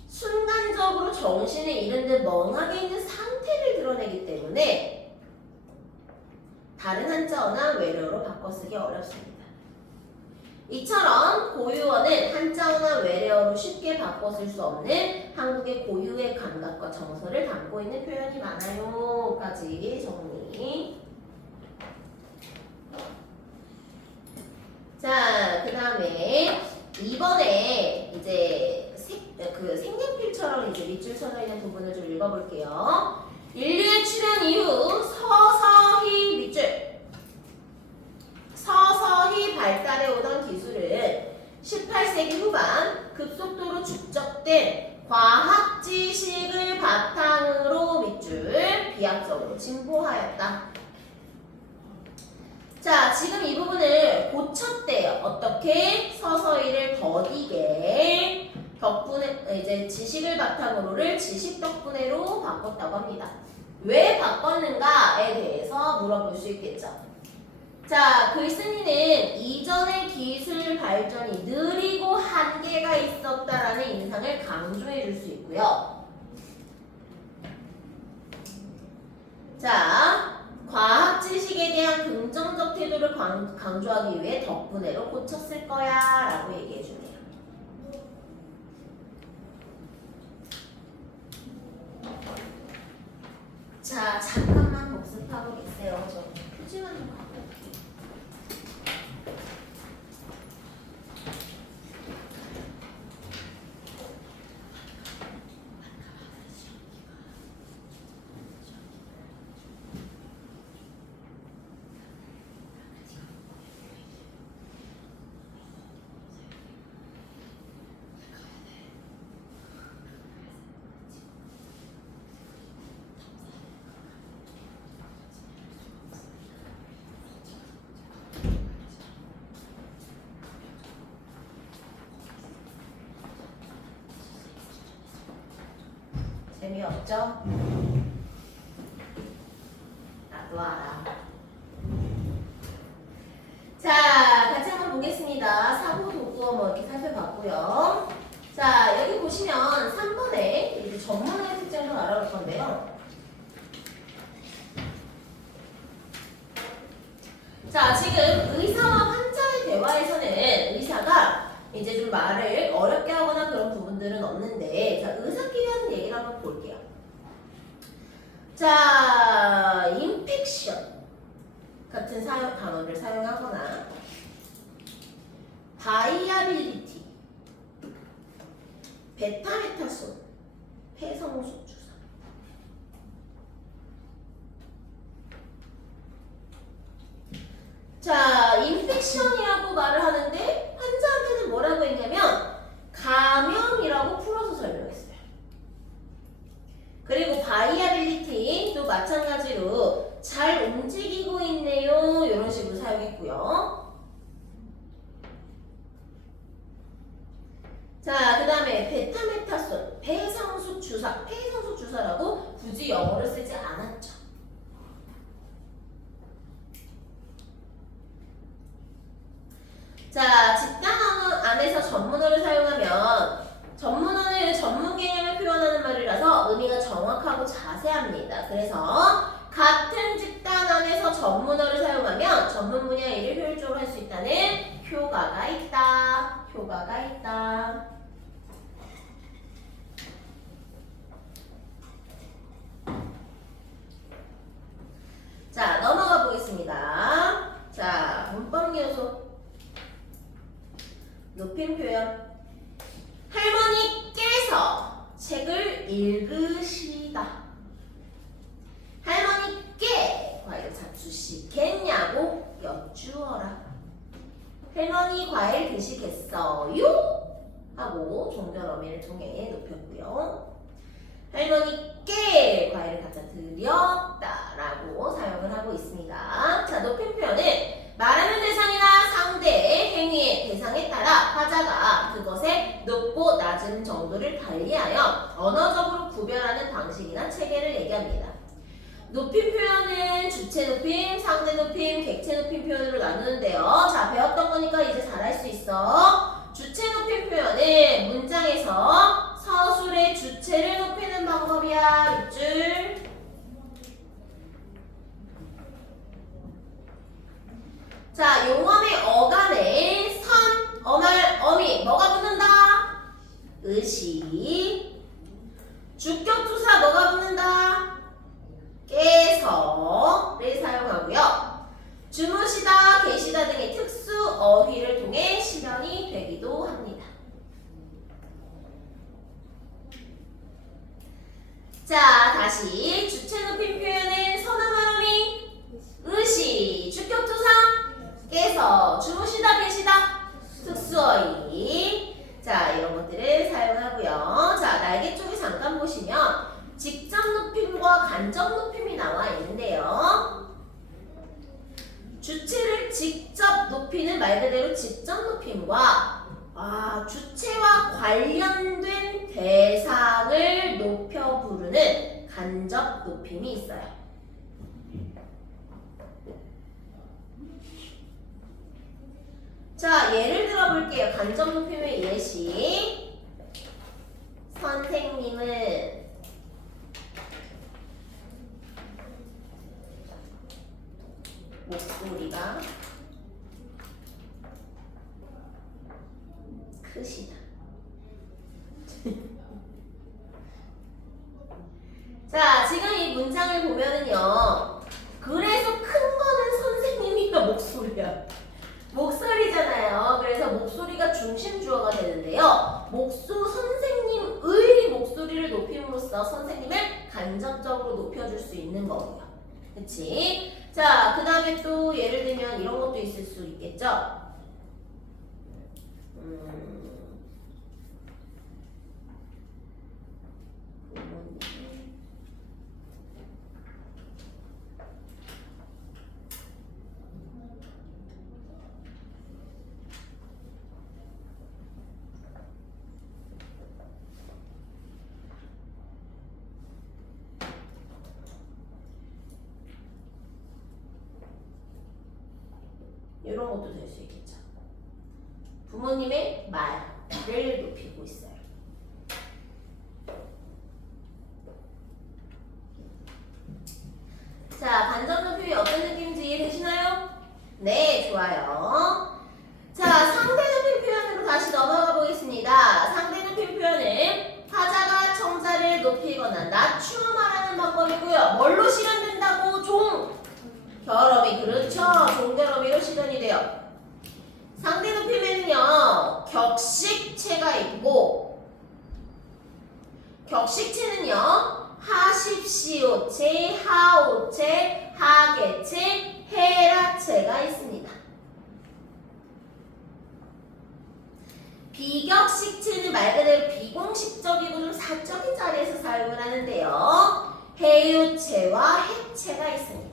순간적으로 정신을 잃은 듯 멍하게 있는 상태를 드러내기 때문에 다른 한자어나 외래어로 바꿔 쓰기 어렵습니다. 이처럼 고유어는 한자어나 외래어로 쉽게 바꿔 쓸 수 없는 한국의 고유의 감각과 정서를 담고 있는 표현이 많아요. 까지 정리. 자, 그 다음에 이번에 이제 그 색연필처럼 이제 밑줄 쳐져 있는 부분을 좀 읽어볼게요. 인류의 출현 이후 서서히 밑줄 서서히 발달해 오던 기술은 18세기 후반 급속도로 축적된 과학 지식을 바탕으로 밑줄 비약적으로 진보하였다. 자, 지금 이 부분을 고쳤대요. 어떻게? 서서히를 더디게 덕분에 이제 지식을 바탕으로를 지식 덕분에로 바꿨다고 합니다. 왜 바꿨는가에 대해서 물어볼 수 있겠죠. 자, 글쓴이는 이전의 기술 발전이 느리고 한계가 있었다라는 인상을 강조해 줄 수 있고요. 자, 과학 지식에 대한 긍정적 태도를 강조하기 위해 덕분에로 고쳤을 거야 라고 얘기해 주네요. 자, 잠깐만 복습하고 계세요. 저 표지만 좀 갖고 올게요. 재미없죠? 나도 알아. 자, 같이 한번 보겠습니다. 사고, 도구어 뭐 이렇게 살펴봤고요. 자, 여기 보시면 3번에 이제 전문의 특징을 좀 알아볼 건데요. 자, 지금 의사와 환자의 대화에서는 의사가 이제 좀 말을 어렵게 하거나 그런 부분들은 없는데, 자, 의사끼리 하는 얘기를 한번 볼게요. 자, 인펙션 같은 단어를 사용하거나 바이아빌리티, 베타메타손, 폐성숙 주사. 자, 인펙션이라고 말을 하는데 환자한테는 뭐라고 했냐면 감염이라고 풀어서 설명했어요. 그리고 바이아빌리티도 마찬가지로 잘 움직이고 있네요. 이런 식으로 사용했고요. 자, 그 다음에 베타메타손, 폐성숙 주사, 폐성숙 주사라고 굳이 영어를 쓰지 않았죠. 자, 집단 언어 안에서 전문어를 사용하면 전문어는 전문 개념을 표현하는 말이라서 의미가 정확하고 자세합니다. 그래서 같은 집단 안에서 전문어를 사용하면 전문 분야 일을 효율적으로 할 수 있다는 효과가 있다. 효과가 있다. 자, 넘어가 보겠습니다. 자, 문법 요소. 높임 표현. 할머니께서 책을 읽으시다. 할머니께 과일 자주시겠냐고 여쭈어라. 할머니 과일 드시겠어요? 하고 종결 어미를 통해 높였고요. 할머니께 과일을 갖다 드렸다 라고 사용을 하고 있습니다. 자, 높임 표현은 말하는 대상이나 상대의 행위의 대상에 따라 화자가 그것의 높고 낮은 정도를 달리하여 언어적으로 구별하는 방식이나 체계를 얘기합니다. 높임 표현은 주체 높임, 상대 높임, 객체 높임 표현으로 나누는데요. 자, 배웠던 거니까 이제 잘할 수 있어. 주체 높임 표현은 문장에서 서술의 주체를 높이는 방법이야. 밑줄. 자, 용어의 어간에 선, 어말, 어미 뭐가 붙는다? 의시. 주격투사 뭐가 붙는다? 깨서를 사용하고요. 주무시다, 계시다 등의 특수 어휘를 통해 실현이 되기도 합니다. 자, 다시 주체 높임 표현은 선어말 어미, 의시, 주격투사, 깨서, 주무시다, 계시다, 특수어휘. 자, 이런 것들을 사용하고요. 자, 날개 쪽에 잠깐 보시면 직접 높임과 간접 높임이 나와 있는데요. 주체를 직접 높이는 말 그대로 직접 높임과 주체와 관련된 대상을 높여 부르는 간접 높임이 있어요. 자, 예를 들어 볼게요. 간접 높임의 예시. 선생님은 목소리가 크시다. 자, 지금 이 문장을 보면은요. 그래서 큰 거는 선생님이가 목소리야. 목소리잖아요. 그래서 목소리가 중심 주어가 되는데요. 선생님의 목소리를 높임으로써 선생님을 간접적으로 높여줄 수 있는 거고요. 그치? 자, 그 다음에 또 예를 들면 이런 것도 있을 수 있겠죠? 이런 것도 될 수 있겠죠. 부모님의 말을 높이고 있어요. 자, 간접 높임이 어떤 느낌인지 이해되시나요? 네, 좋아요. 자, 상대 높임 표현으로 다시 넘어가 보겠습니다. 상대 높임 표현은 타자가 청자를 높이거나 낮추어 말하는 방법이고요. 뭘로 실현된다고? 결어미, 그렇죠. 종결어미로 실현이 돼요. 상대 높임에는요, 격식체가 있고, 격식체는요, 하십시오체, 하오체, 하계체, 헤라체가 있습니다. 비격식체는 말 그대로 비공식적이고 좀 사적인 자리에서 사용을 하는데요. 해유체와 해체가 있습니다.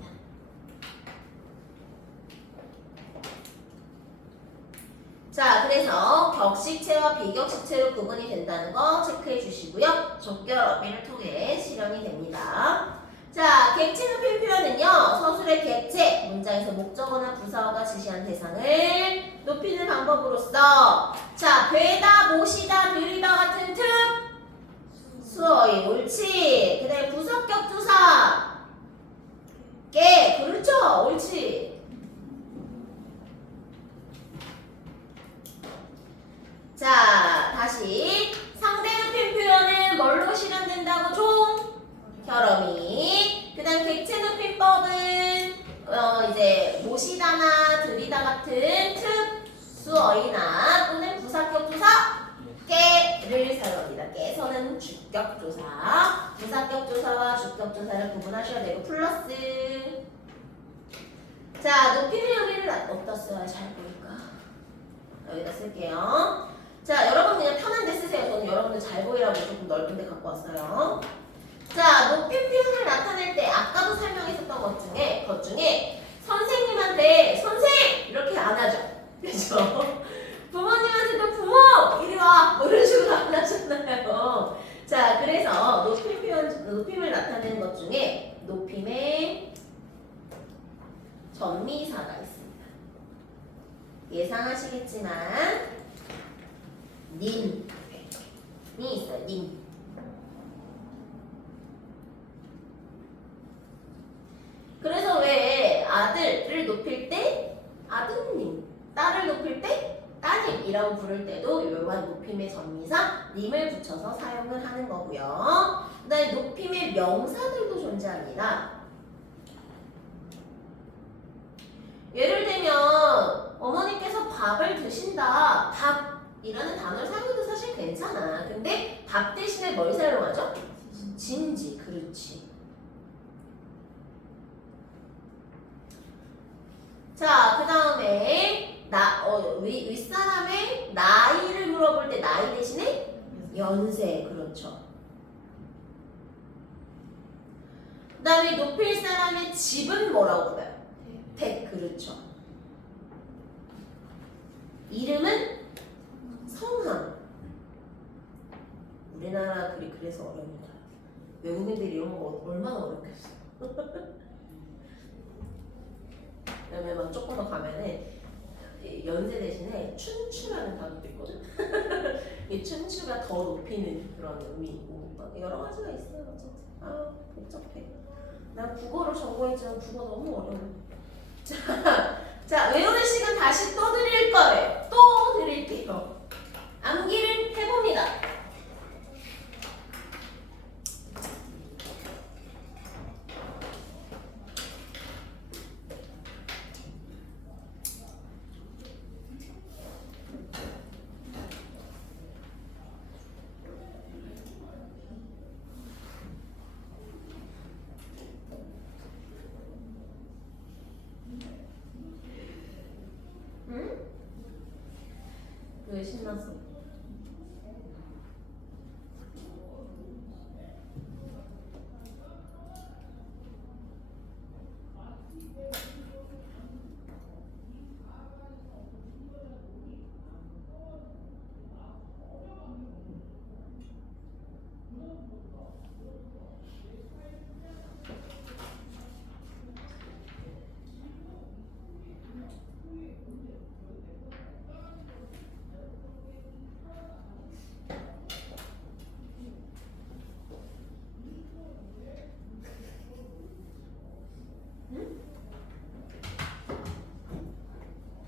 자, 그래서 격식체와 비격식체로 구분이 된다는 거 체크해 주시고요. 적결 어미를 통해 실현이 됩니다. 자, 객체 높임 표현은요. 서술의 객체, 문장에서 목적어나 부사어가 지시한 대상을 높이는 방법으로서 자, 되다, 모시다, 들이다 같은 특수어휘 옳지. 그 다음에 부석격 투사 객체 높임법은 이제 모시다나 들이다 같은 특수어이나 또는 부사격조사 깨를 사용합니다. 깨서는 주격조사, 부사격조사와 주격조사를 구분하셔야 되고 플러스. 자, 높이는 여기를 어디다 써야 잘 보일까? 여기다 쓸게요. 자, 여러분 그냥 편한 데 쓰세요. 저는 여러분들 잘 보이라고 조금 넓은 데 갖고 왔어요. 자, 높이 표현을 나타낼 때 아까도 설명했었던 것 중에 선생님한테 선생! 이렇게 안 하죠. 그죠? 부모님한테도 부모! 이리 와! 뭐 이런 식으로 안 하셨나요? 자, 그래서 높임을 나타내는 것 중에 높임의 전미사가 있습니다. 예상하시겠지만 님이 있어요. 님. 그래서 왜 아들을 높일 때 아드님, 딸을 높일 때 따님이라고 부를 때도 이러한 높임의 전미사 님을 붙여서 사용을 하는 거고요. 그 다음에 높임의 명사들도 존재합니다. 예를 들면 어머니께서 밥을 드신다. 밥이라는 단어를 사용해도 사실 괜찮아. 근데 밥 대신에 뭘 사용하죠? 진지. 그렇지. 자, 그 다음에 윗사람의 나이를 물어볼 때 나이 대신에 연세. 그렇죠. 그 다음에 높일 사람의 집은 뭐라고 불러요? 댁. 그렇죠. 이름은 성함. 우리나라 글이 그래서 어렵니다. 외국인들이 이런 거 얼마나 어렵겠어. 그다음에 막 조금 더 가면은 연세 대신에 춘추라는 단어도 있거든. 이 춘추가 더 높이는 그런 의미이고 막 여러 가지가 있어요. 어쨌든 복잡해. 난 국어를 전공했지만 국어 너무 어려워. 자, 외우는 시간 다시 또 드릴 거예요. 또 드릴게요. 암기를 해봅니다. 왜 신났어?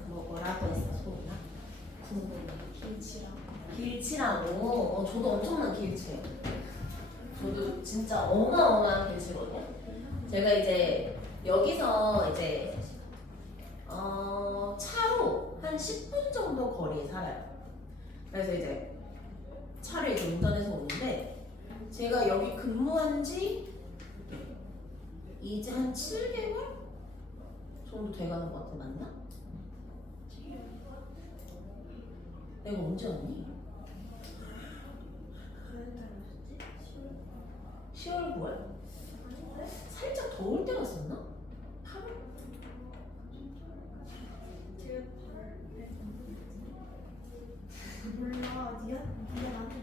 뭐라고 했어, 소리가? 길치라고. 저도 엄청난 길치예요. 저도 진짜 어마어마한 길치거든요. 제가 이제 여기서 이제 차로 한 10분 정도 거리에 살아요. 그래서 이제 차를 이제 운전해서 오는데 제가 여기 근무한 지 이제 한 7개월 정도 돼가는 것 같아. 맞나? 내가 언제 왔니? 10월 9월? 살짝 더울 때 갔었나? 8월? 몰라. 네가 나한테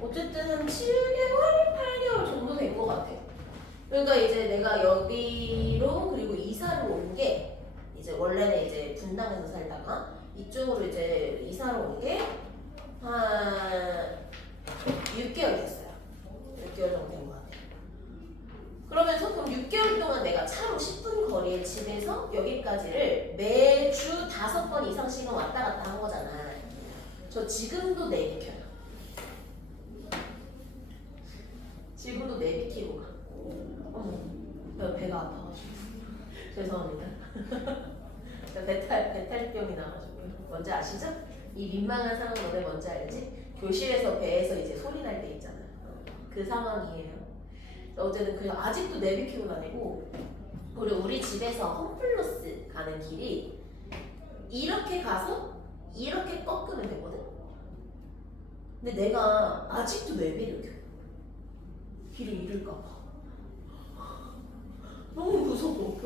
어쨌든 한 7개월, 8개월 정도 된 것 같아. 그러니까 이제 내가 여기로 그리고 이사를 온 게 이제 원래는 이제 분당에서 살다가 이쪽으로 이제 이사를 온 게 한 6개월 됐어요. 6개월 정도 된 것 같아요. 그러면서 그럼 6개월 동안 내가 차로 10분 거리의 집에서 여기까지를 매주 5번 이상씩은 왔다 갔다 한 거잖아. 저 지금도 내비켜요. 지금도 내비키고 가. 배가 아파가지고 죄송합니다. 배탈병이 나가지고 뭔지 아시죠? 이 민망한 상황 너네 뭔지 알지? 교실에서 배에서 이제 소리 날 때 있잖아. 그 상황이에요. 어쨌든 그 아직도 내비키고 다니고 그리고 우리 집에서 홈플러스 가는 길이 이렇게 가서 이렇게 꺾으면 되거든? 근데 내가 아직도 내비를 켜. 길을 잃을까봐. 너무 무서워.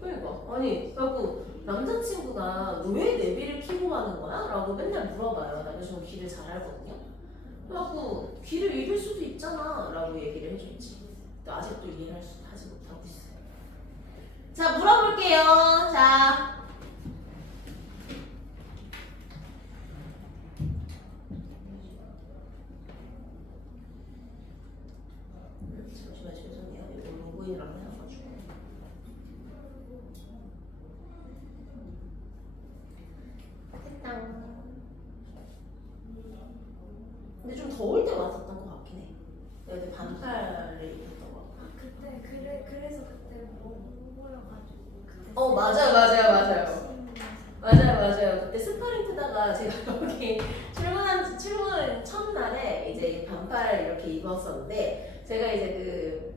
그러니까 아니 그래갖고 남자친구가 왜 내비를 켜고 가는 거야? 라고 맨날 물어봐요. 남자친구 길을 잘 알거든요. 그래갖고 길을 잃을 수도 있잖아 라고 얘기를 해줬지. 근데 아직도 하지 못하고 있어요. 자 물어볼게요. 자 잠시만 죄송해요. 이거 로그인을 안 해가지고. 됐다. 근데 좀 더울 때 왔었던 것 같긴 해. 내가 그때 반팔을 입었던 것 같아. 그때 그래서 그때 뭐 보여가지고 그때 맞아요. 그때 스파링 트다가 제가 여기 출근 첫날에 이제 반팔 이렇게 입었었는데 제가 이제 그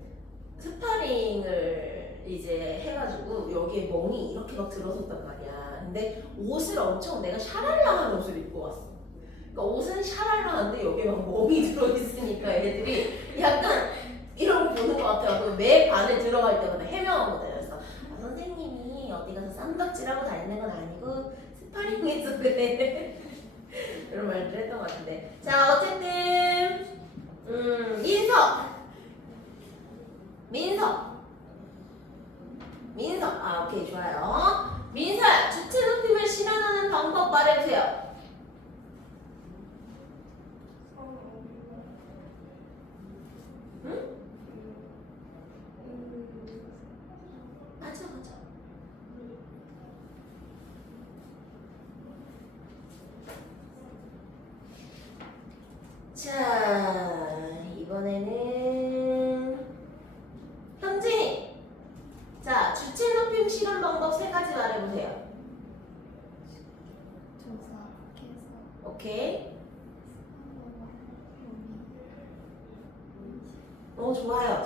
스파링을 이제 해가지고 여기에 멍이 이렇게 막 들어섰단 말이야. 근데 옷을 엄청 내가 샤랄라한 옷을 입고 왔어. 그러니까 옷은 샤랄라한데 여기에 막 멍이 들어있으니까 애들이 약간 이런 거 보는 것 같아요. 매 반에 들어갈 때마다 해명하거든요. 그래서 아, 선생님이 어디 가서 쌈박질하고 다니는 건 아니고 스파링해서 그래. 이런 말들 했던 것 같은데. 자 어쨌든 민서 아 오케이 좋아요. 민서야 주체 높임을 실현하는 방법 말해보세요. 응? 맞아. 자 이번에는 현진이. 자 주체 높임 실현 방법 3가지 말해보세요. 조사해서 오케이. 좋아요.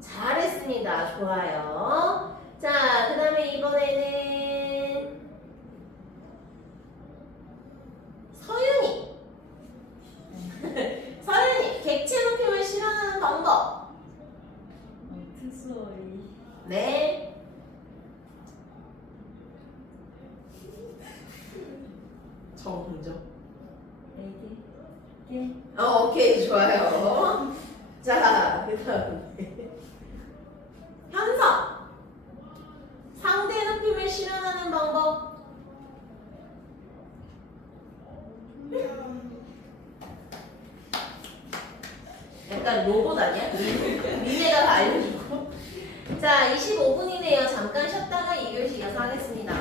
잘했습니다. 좋아요. 자, 그 다음에 이번에는 서윤이. 서윤이, 객체 높임을 실현하는 방법. 특수어이. 네. 정정. 에게. 오케이, 좋아요. 자, 그 다음에. 현석. 상대 높임을 실현하는 방법. 약간 로봇 아니야? 니네가 다 알려주고. 자, 25분이네요. 잠깐 쉬었다가 2교시 이어서 하겠습니다.